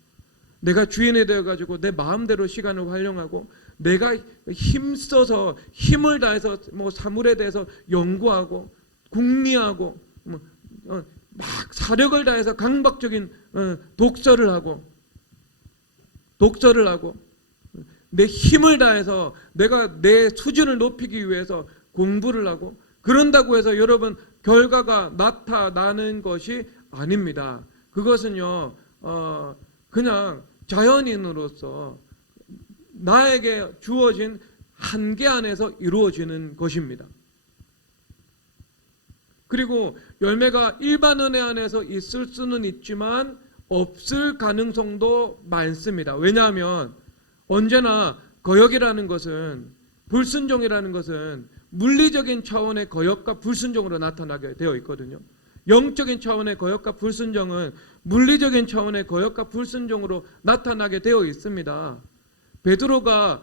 내가 주인이 되어가지고 내 마음대로 시간을 활용하고 내가 힘써서 힘을 다해서 사물에 대해서 연구하고 궁리하고 막 사력을 다해서 강박적인 독서를 하고 독서를 하고 내 힘을 다해서 내가 내 수준을 높이기 위해서 공부를 하고 그런다고 해서 여러분 결과가 나타나는 것이 아닙니다. 그것은요 그냥 자연인으로서 나에게 주어진 한계 안에서 이루어지는 것입니다. 그리고 열매가 일반 은혜 안에서 있을 수는 있지만 없을 가능성도 많습니다. 왜냐하면 언제나 거역이라는 것은 불순종이라는 것은 물리적인 차원의 거역과 불순종으로 나타나게 되어 있거든요. 영적인 차원의 거역과 불순종은 물리적인 차원의 거역과 불순종으로 나타나게 되어 있습니다. 베드로가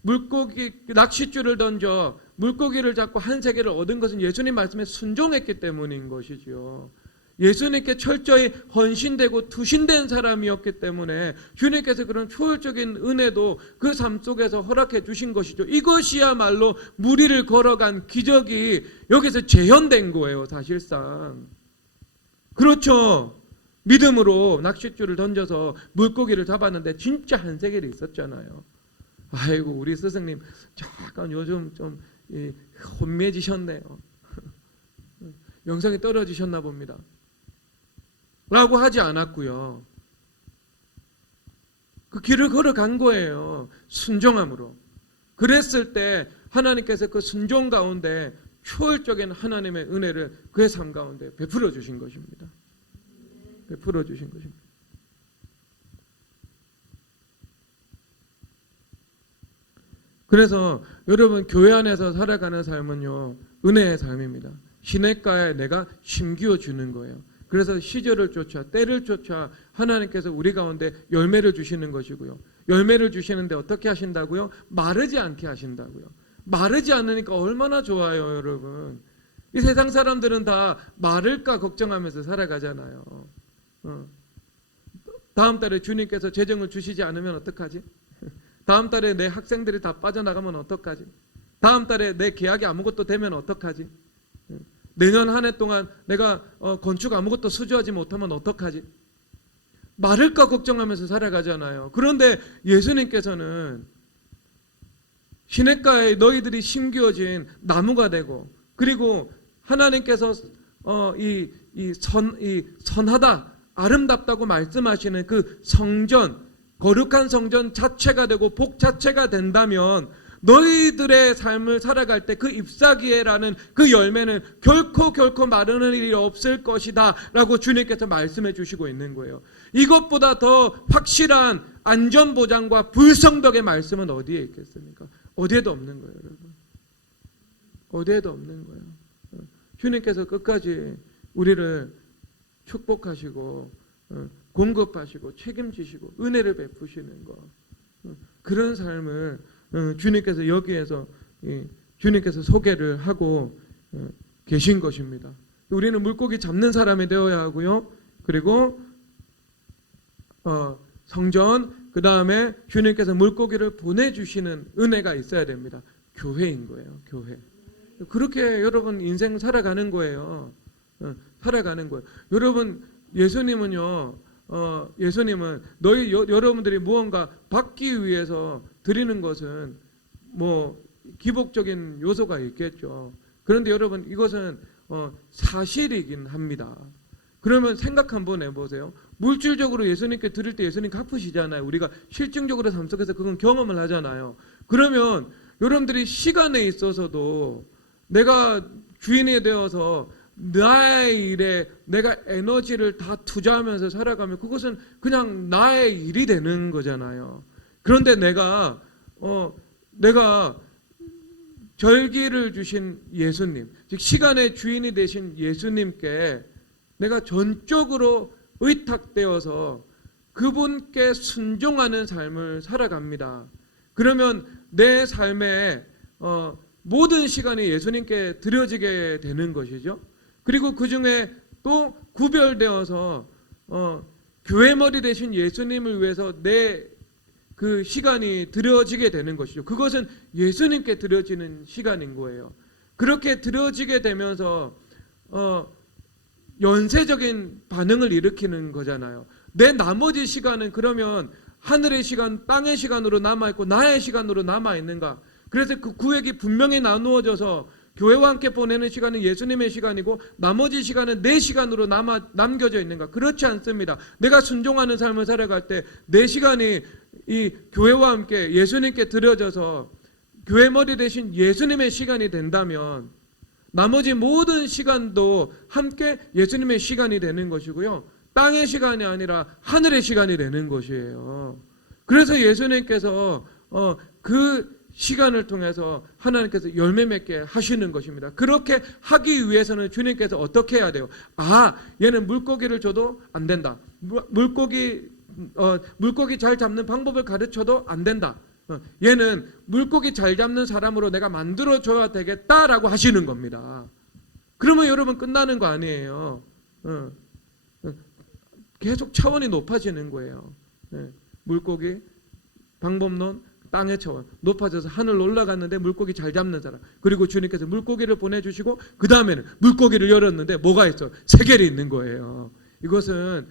물고기 낚싯줄을 던져 물고기를 잡고 한 세계를 얻은 것은 예수님 말씀에 순종했기 때문인 것이지요. 예수님께 철저히 헌신되고 투신된 사람이었기 때문에 주님께서 그런 초월적인 은혜도 그 삶 속에서 허락해 주신 것이죠. 이것이야말로 무리를 걸어간 기적이 여기서 재현된 거예요, 사실상. 그렇죠. 믿음으로 낚싯줄을 던져서 물고기를 잡았는데 진짜 한 세계를 있었잖아요. 아이고 우리 스승님 잠깐 요즘 좀 혼미해지셨네요. 영성이 떨어지셨나 봅니다. 라고 하지 않았고요. 그 길을 걸어간 거예요. 순종함으로. 그랬을 때 하나님께서 그 순종 가운데 초월적인 하나님의 은혜를 그의 삶 가운데 베풀어 주신 것입니다. 베풀어 주신 것입니다. 그래서 여러분 교회 안에서 살아가는 삶은요 은혜의 삶입니다. 시냇가에 내가 심기어 주는 거예요. 그래서 시절을 쫓아 때를 쫓아 하나님께서 우리 가운데 열매를 주시는 것이고요. 열매를 주시는데 어떻게 하신다고요? 마르지 않게 하신다고요. 마르지 않으니까 얼마나 좋아요, 여러분. 이 세상 사람들은 다 마를까 걱정하면서 살아가잖아요. 다음 달에 주님께서 재정을 주시지 않으면 어떡하지? 다음 달에 내 학생들이 다 빠져나가면 어떡하지? 다음 달에 내 계약이 아무것도 되면 어떡하지? 내년 한 해 동안 내가 건축 아무것도 수주하지 못하면 어떡하지? 마를까 걱정하면서 살아가잖아요. 그런데 예수님께서는 시냇가에 너희들이 심기어진 나무가 되고 그리고 하나님께서 선하다 아름답다고 말씀하시는 그 성전 거룩한 성전 자체가 되고 복 자체가 된다면 너희들의 삶을 살아갈 때 그 잎사귀에라는 그 열매는 결코 마르는 일이 없을 것이다 라고 주님께서 말씀해 주시고 있는 거예요. 이것보다 더 확실한 안전보장과 불성덕의 말씀은 어디에 있겠습니까? 어디에도 없는 거예요, 여러분. 어디에도 없는 거예요. 주님께서 끝까지 우리를 축복하시고 공급하시고 책임지시고 은혜를 베푸시는 것, 그런 삶을 주님께서 여기에서 주님께서 소개를 하고 계신 것입니다. 우리는 물고기 잡는 사람이 되어야 하고요. 그리고 성전, 그 다음에 주님께서 물고기를 보내주시는 은혜가 있어야 됩니다. 교회인 거예요. 교회. 그렇게 여러분 인생 살아가는 거예요. 살아가는 거예요. 여러분 예수님은요. 예수님은 여러분들이 무언가 받기 위해서 드리는 것은 뭐 기복적인 요소가 있겠죠. 그런데 여러분 이것은 사실이긴 합니다. 그러면 생각 한번 해보세요. 물질적으로 예수님께 드릴 때 예수님 갚으시잖아요. 우리가 실증적으로 삶 속에서 그건 경험을 하잖아요. 그러면 여러분들이 시간에 있어서도 내가 주인이 되어서 나의 일에 내가 에너지를 다 투자하면서 살아가면 그것은 그냥 나의 일이 되는 거잖아요. 그런데 내가 절기를 주신 예수님, 즉 시간의 주인이 되신 예수님께 내가 전적으로 의탁되어서 그분께 순종하는 삶을 살아갑니다. 그러면 내 삶의 모든 시간이 예수님께 드려지게 되는 것이죠. 그리고 그 중에 또 구별되어서 교회 머리 되신 예수님을 위해서 내 그 시간이 드려지게 되는 것이죠. 그것은 예수님께 드려지는 시간인 거예요. 그렇게 드려지게 되면서 연쇄적인 반응을 일으키는 거잖아요. 내 나머지 시간은 그러면 하늘의 시간, 땅의 시간으로 남아있고 나의 시간으로 남아있는가? 그래서 그 구획이 분명히 나누어져서 교회와 함께 보내는 시간은 예수님의 시간이고 나머지 시간은 내 시간으로 남겨져 있는가? 그렇지 않습니다. 내가 순종하는 삶을 살아갈 때 내 시간이 이 교회와 함께 예수님께 드려져서 교회 머리 대신 예수님의 시간이 된다면 나머지 모든 시간도 함께 예수님의 시간이 되는 것이고요. 땅의 시간이 아니라 하늘의 시간이 되는 것이에요. 그래서 예수님께서 그 시간을 통해서 하나님께서 열매 맺게 하시는 것입니다. 그렇게 하기 위해서는 주님께서 어떻게 해야 돼요? 얘는 물고기를 줘도 안 된다. 물고기 잘 잡는 방법을 가르쳐도 안 된다. 얘는 물고기 잘 잡는 사람으로 내가 만들어줘야 되겠다라고 하시는 겁니다. 그러면 여러분 끝나는 거 아니에요. 계속 차원이 높아지는 거예요. 물고기, 방법론, 땅의 차원 높아져서 하늘로 올라갔는데 물고기 잘 잡는 사람, 그리고 주님께서 물고기를 보내주시고 그 다음에는 물고기를 열었는데 뭐가 있어? 세겔이 있는 거예요. 이것은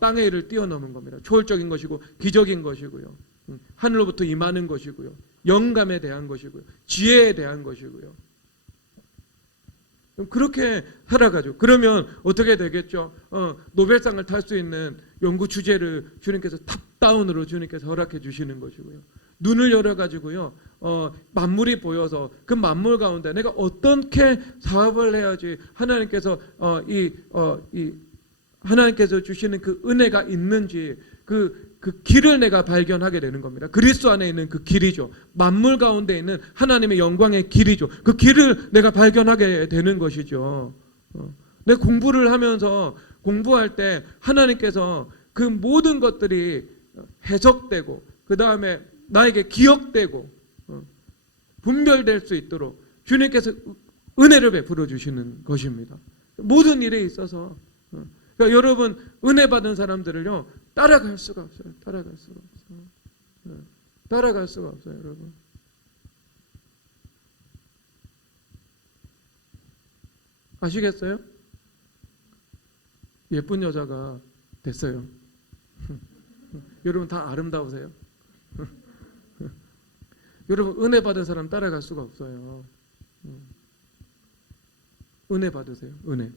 땅의 일을 뛰어넘은 겁니다. 초월적인 것이고 기적인 것이고요. 하늘로부터 임하는 것이고요. 영감에 대한 것이고요. 지혜에 대한 것이고요. 그렇게 살아가죠. 그러면 어떻게 되겠죠? 노벨상을 탈 수 있는 연구 주제를 주님께서 탑다운으로 주님께서 허락해 주시는 것이고요. 눈을 열어가지고요, 만물이 보여서 그 만물 가운데 내가 어떻게 사업을 해야지 하나님께서 하나님께서 주시는 그 은혜가 있는지 그 길을 내가 발견하게 되는 겁니다. 그리스도 안에 있는 그 길이죠. 만물 가운데 있는 하나님의 영광의 길이죠. 그 길을 내가 발견하게 되는 것이죠. 내가 공부를 하면서 공부할 때 하나님께서 그 모든 것들이 해석되고 그 다음에 나에게 기억되고 분별될 수 있도록 주님께서 은혜를 베풀어 주시는 것입니다. 모든 일에 있어서 그러니까 여러분 은혜 받은 사람들을요 따라갈 수가 없어요. 따라갈 수가 없어요. 따라갈 수가 없어요, 여러분. 아시겠어요? 예쁜 여자가 됐어요. 여러분 다 아름다우세요? 여러분 은혜 받은 사람 따라갈 수가 없어요. 은혜 받으세요. 은혜.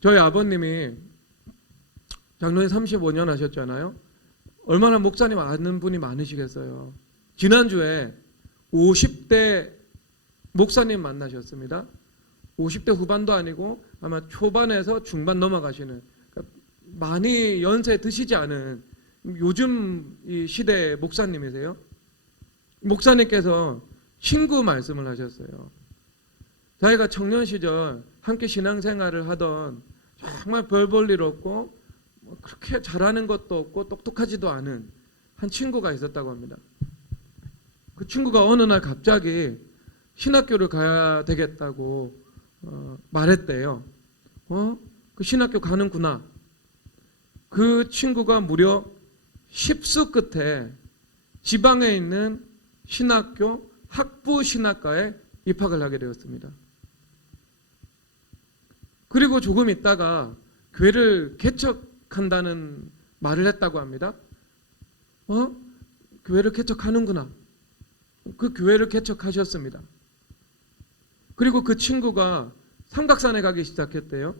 저희 아버님이 장로님 35년 하셨잖아요. 얼마나 목사님 아는 분이 많으시겠어요. 지난주에 50대 목사님 만나셨습니다. 50대 후반도 아니고 아마 초반에서 중반 넘어가시는, 그러니까 많이 연세 드시지 않은 요즘 이 시대의 목사님이세요. 목사님께서 친구 말씀을 하셨어요. 자기가 청년 시절 함께 신앙생활을 하던 정말 별 볼 일 없고 그렇게 잘하는 것도 없고 똑똑하지도 않은 한 친구가 있었다고 합니다. 그 친구가 어느 날 갑자기 신학교를 가야 되겠다고 말했대요. 그 신학교 가는구나. 그 친구가 무려 10수 끝에 지방에 있는 신학교 학부 신학과에 입학을 하게 되었습니다. 그리고 조금 있다가 교회를 개척한다는 말을 했다고 합니다. 교회를 개척하는구나. 그 교회를 개척하셨습니다. 그리고 그 친구가 삼각산에 가기 시작했대요.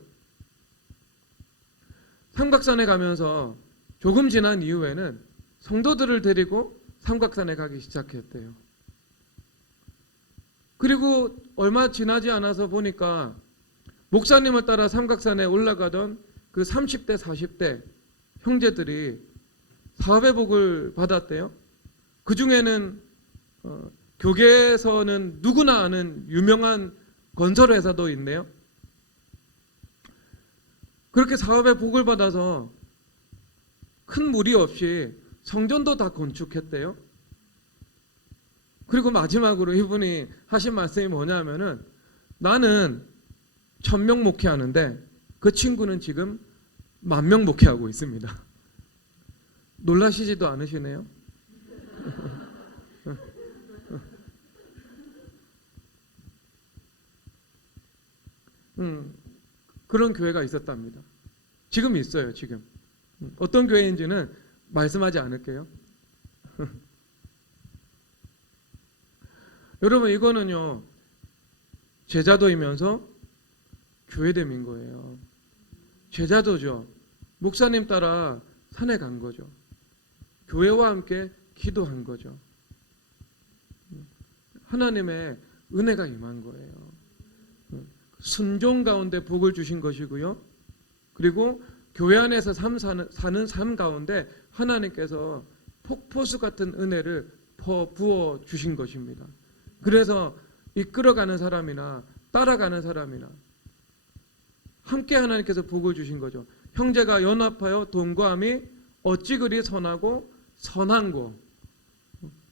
삼각산에 가면서 조금 지난 이후에는 성도들을 데리고 삼각산에 가기 시작했대요. 그리고 얼마 지나지 않아서 보니까 목사님을 따라 삼각산에 올라가던 그 30대 40대 형제들이 사업의 복을 받았대요. 그 중에는 교계에서는 누구나 아는 유명한 건설회사도 있네요. 그렇게 사업의 복을 받아서 큰 무리 없이 성전도 다 건축했대요. 그리고 마지막으로 이분이 하신 말씀이 뭐냐면은 나는 1000명 목회하는데 그 친구는 지금 10,000명 목회하고 있습니다. 놀라시지도 않으시네요. 그런 교회가 있었답니다. 지금 있어요. 지금 어떤 교회인지는 말씀하지 않을게요. 여러분 이거는요 제자도이면서 교회됨인 거예요. 제자도죠. 목사님 따라 산에 간 거죠. 교회와 함께 기도한 거죠. 하나님의 은혜가 임한 거예요. 순종 가운데 복을 주신 것이고요. 그리고 교회 안에서 사는 삶 가운데 하나님께서 폭포수 같은 은혜를 부어 주신 것입니다. 그래서 이끌어가는 사람이나 따라가는 사람이나 함께 하나님께서 복을 주신 거죠. 형제가 연합하여 동거함이 어찌 그리 선하고 선한고.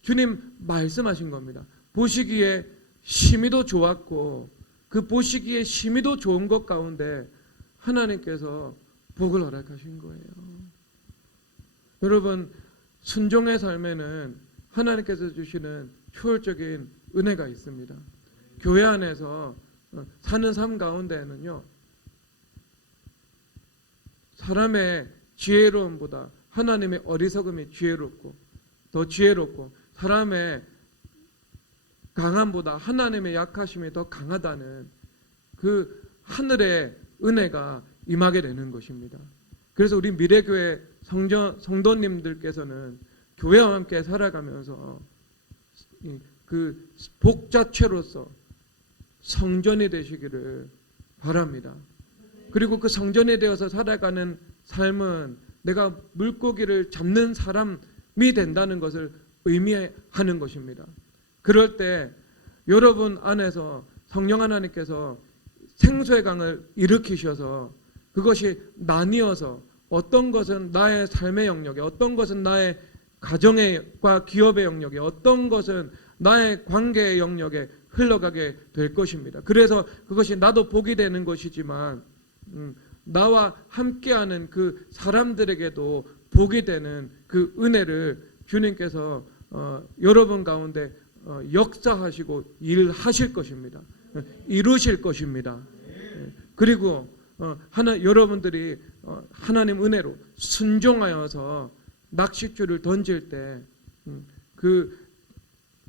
주님 말씀하신 겁니다. 보시기에 심히도 좋았고 그 보시기에 심히도 좋은 것 가운데 하나님께서 복을 허락하신 거예요. 여러분 순종의 삶에는 하나님께서 주시는 초월적인 은혜가 있습니다. 교회 안에서 사는 삶 가운데에는요 사람의 지혜로움보다 하나님의 어리석음이 더 지혜롭고 사람의 강함보다 하나님의 약하심이 더 강하다는 그 하늘의 은혜가 임하게 되는 것입니다. 그래서 우리 미래교회 성도님들께서는 교회와 함께 살아가면서 그 복자체로서 성전이 되시기를 바랍니다. 그리고 그 성전이 되어서 살아가는 삶은 내가 물고기를 잡는 사람이 된다는 것을 의미하는 것입니다. 그럴 때 여러분 안에서 성령 하나님께서 생수의 강을 일으키셔서 그것이 나뉘어서 어떤 것은 나의 삶의 영역에, 어떤 것은 나의 가정과 기업의 영역에, 어떤 것은 나의 관계의 영역에 흘러가게 될 것입니다. 그래서 그것이 나도 복이 되는 것이지만 나와 함께하는 그 사람들에게도 복이 되는 그 은혜를 주님께서 여러분 가운데 역사하시고 일하실 것입니다. 이루실 것입니다. 그리고 여러분들이 하나님 은혜로 순종하여서 낚싯줄을 던질 때 그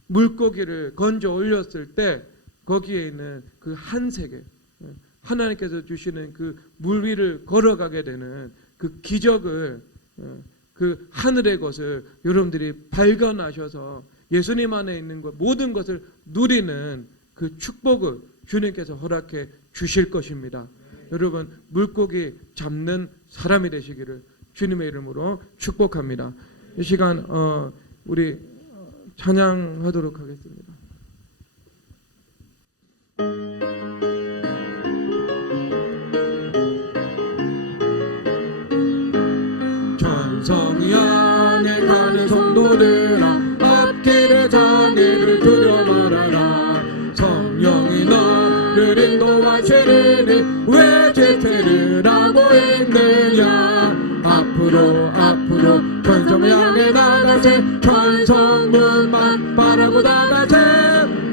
물고기를 건져 올렸을 때 거기에 있는 그 한 세계 하나님께서 주시는 그 물 위를 걸어가게 되는 그 기적을 그 하늘의 것을 여러분들이 발견하셔서 예수님 안에 있는 것 모든 것을 누리는 그 축복을 주님께서 허락해 주실 것입니다. 여러분 물고기 잡는 사람이 되시기를 주님의 이름으로 축복합니다. 이 시간 우리 찬양하도록 하겠습니다. 천성이 안에 가는 성도들아 앞길의 장애를 두려워하라. 성령이 너를 인도하시리니 왜 지체를 하고 있느냐. 앞으로 천성을 향해 나가세. 천성문만 바라고 나가세.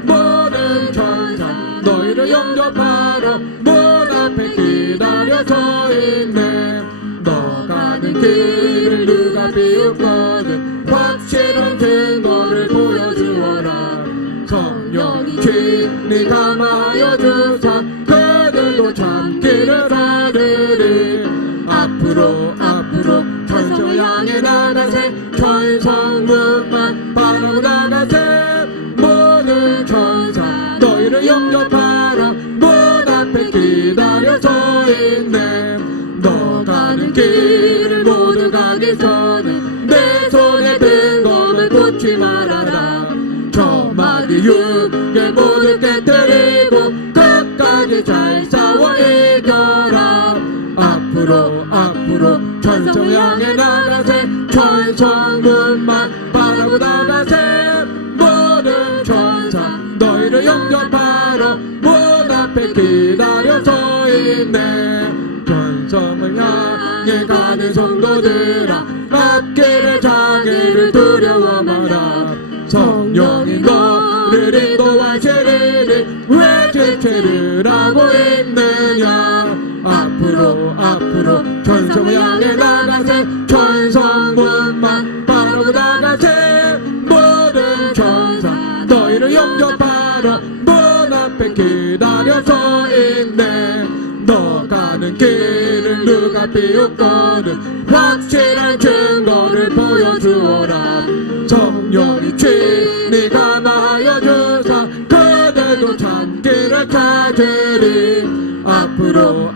모든 천사 너희를 영접하러 문 앞에 기다려 서 있네. 너 가는 길을 누가 비웃거든 확실한 근거를 보여주어라. 성령이 친히 감하여 주사 그들도 참기를 하리니. 앞으로 천성을 향해 나가세. 천성문만 바라고 나가세. 모든 천사 너희를 영접하라. 문 앞에 기다려 서 있네. 너 가는 길을 모두 가기 전에 내 손에 든 검을 놓지 말아라. 저 마디 육에 모두 깨뜨리고 끝까지 잘 싸워 이겨라. 앞으로 천성을 향해 나가세. 천성문만 바라고 나가세. 모든 천사 너희를 영접하러 문 앞에 기다려 서 있네. 천성을 향해 가는 성도들아 앞길의 장애를 두려워 마라. 성령이 너를 인도하시리니 왜 지체를 하고 있느냐. 앞으로 천성 비웃거든 확실한 증거를 보여주어라. 성령이 친히 감화하여 주사 그대도 참기를 찾으리. 앞으로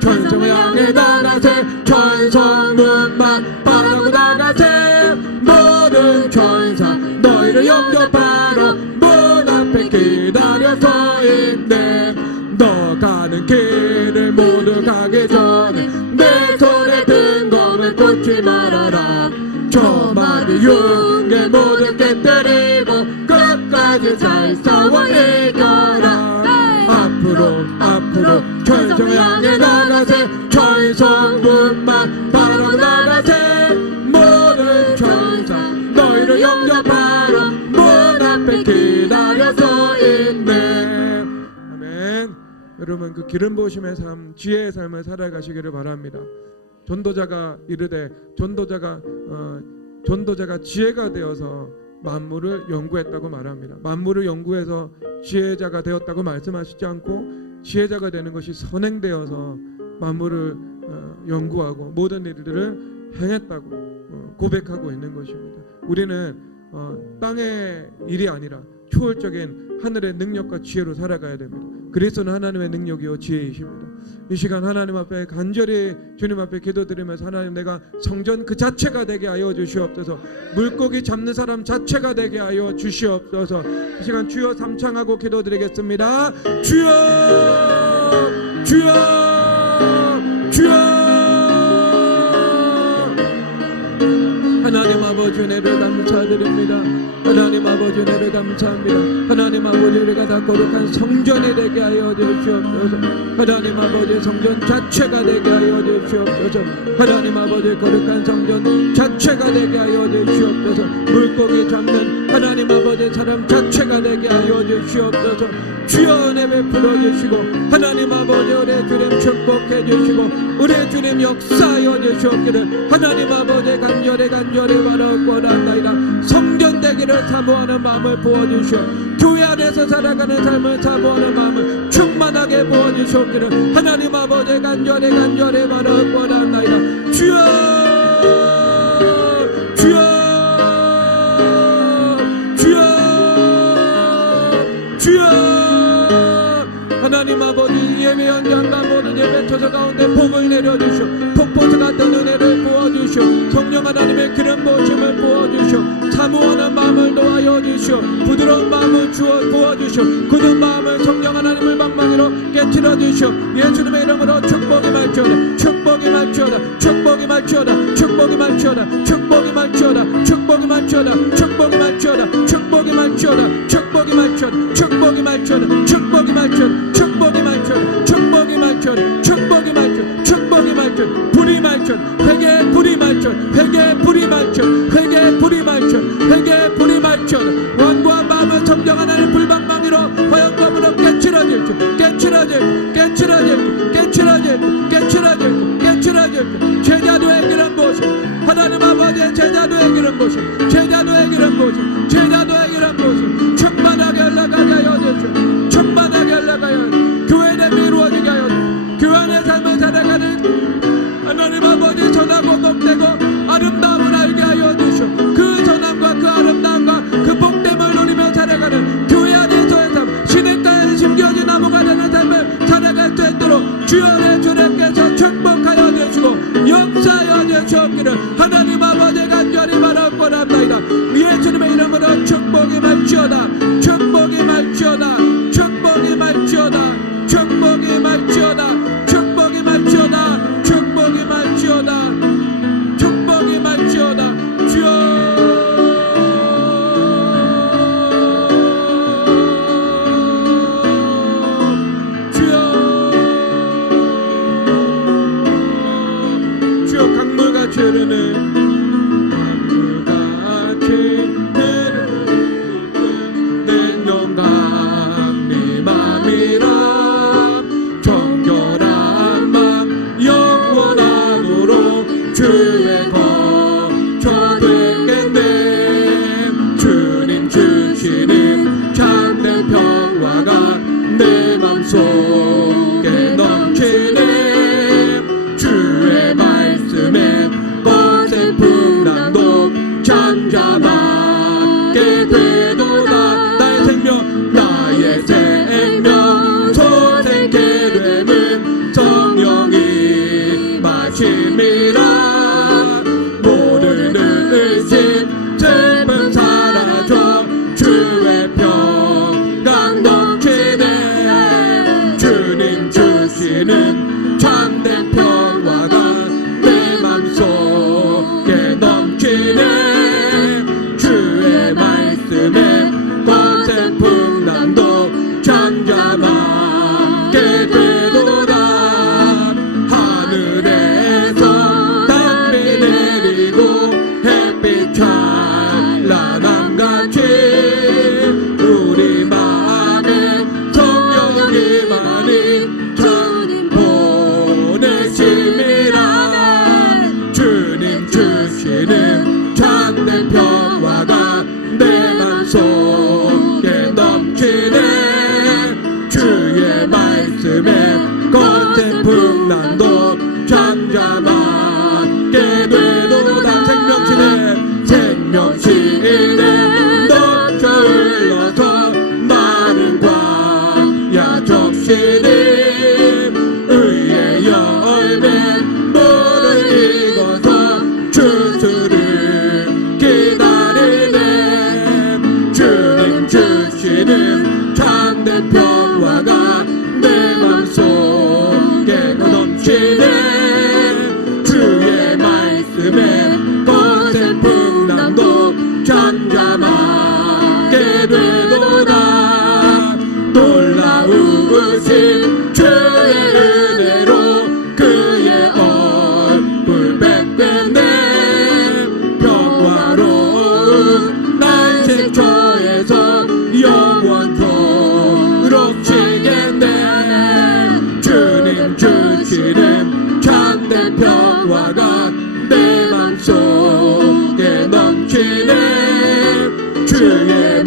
천성을 향해 나가세. 천성문만 바라고 나가세. 모든 천사 너희를 영접하러 문 앞에 기다려 서 있네. 너 가는 길을 모두 가기 전에 내 손에 든 검을 꽂지 말아라. 저 마리 흉계 모두 깨뜨리고 끝까지 잘 싸워 이겨라. 앞으로 천성을 향해 나가세. 천성문만 바라고 나가세. 모든 천사 너희를 영접하러 문 앞에 기다려 서 있네. 아멘. 여러분 그 기름 부으심의 삶, 지혜의 삶을 살아가시기를 바랍니다. 전도자가 이르되 전도자가 지혜가 되어서 만물을 연구했다고 말합니다. 만물을 연구해서 지혜자가 되었다고 말씀하시지 않고 지혜자가 되는 것이 선행되어서 만물을 연구하고 모든 일들을 행했다고 고백하고 있는 것입니다. 우리는 땅의 일이 아니라 초월적인 하늘의 능력과 지혜로 살아가야 됩니다. 그리스도는 하나님의 능력이요 지혜이십니다. 이 시간 하나님 앞에 간절히 주님 앞에 기도드리면서 하나님 내가 성전 그 자체가 되게 하여 주시옵소서. 물고기 잡는 사람 자체가 되게 하여 주시옵소서. 이 시간 주여 삼창하고 기도드리겠습니다. 주여 주여 주여. 하나님 아버지 은혜를 감사드립니다. 하나님 아버지 은혜를 감사합니다. 하나님 아버지 우리가 다 거룩한 성전이 되게 하여 주시옵소서. 하나님 아버지 성전 자체가 되게 하여 주시옵소서. 하나님 아버지 거룩한 성전 자체가 되게 하여 주시옵소서. 물고기 잡는 하나님 아버지 사람 자체가 되게 하여 주시옵소서. 주여 은혜 베풀어 주시고 하나님 아버지 우리 주님 축복해 주시고 우리 주님 역사하여 주시옵기를 하나님 아버지 간절히 바라옵고나이다. 성전 되기를 사모하는 마음을 부어주시오. 교회 안에서 살아가는 삶을 사모하는 마음을 충만하게 부어주시옵기를 하나님 아버지 간절히 바라옵고나이다. 주여 주여 주여 주여. 하나님 아버지 예배 현장과 모든 예배 처소 가운데 복을 내려주시오. 폭포수 같은 은혜를 부어주시오. 성령 하나님의 기름 부으심을 부어주시오. 사모하는 마음을 놓아여 주시오. 부드러운 마음을 부어주시오. 굳은 마음을 성령 하나님을 방망이로 깨트려 주시오. 예수님의 이름으로 축복이 말지어다. 축복이 말지어다. 축복이 말지어다. 축복이 말지어다. 축복이 말지어다. 축복이 말지어다. 축복이 말지어다. 축복이 말지어다. 축복이 말지어다. 축복이 말지어다. 축복이 말지어다. 축복이 말지어다. 축복이 말지어다. 축복이 말지어다. 축복이 말지어다. 불이 말지어다. 회개 불이 말지어다. 회개 불이 말지어다. 회개 불이 말지어다. 회개 불이 말지어다. 원고한 마음을 성령 하나님 불방망이로 화영검으로 깨트려질지 깨트려질지 제자도의 기름 부으심 하나님 아버지의 제자도의 기름 부으심 제자도의 기름 부으심 제자도의 기름 부으심 충만하게 흘러가게 하여 주시오. 충만하게 흘러가여 교회됨이 이루어지게 하여 주시오. 교회 안의 삶을 살아가는 하나님 아버지 전하고 복되고 아름다움을 알게 하여 주시오. 그 전함과 그 아름다움과 그 복됨을 누리며 살아가는 교회 안에서의 삶 시냇가에 심겨진 나무가 되는 삶을 살아갈 수 있도록 주여 주님께서 축복하여 주시고 역사하여 주시옵기를 하나님 아버지 간절히 바라옵고나이다. 예수님의 이름으로 주시는 참된 평화가 내 맘속에 넘치네. 주의 말씀에 거센 풍랑도 잠잠하게 되도다. 생명시는 넘쳐 흘러서 많은 광야 적시는 의의 열매 물을 익어서 추수를 기다리네. 주님 주시는 참된 평화가 내 맘속에 넘치네. 주의 말씀에 거센 풍랑도 잠잠하게 되도다. 놀라우신 주의 은혜로 그의 얼굴 뵙겠네. 평화로운 난식처에서 영원토록 지겠네. 주님 주시는 참된 평화가 내 맘속에 넘치네. 주의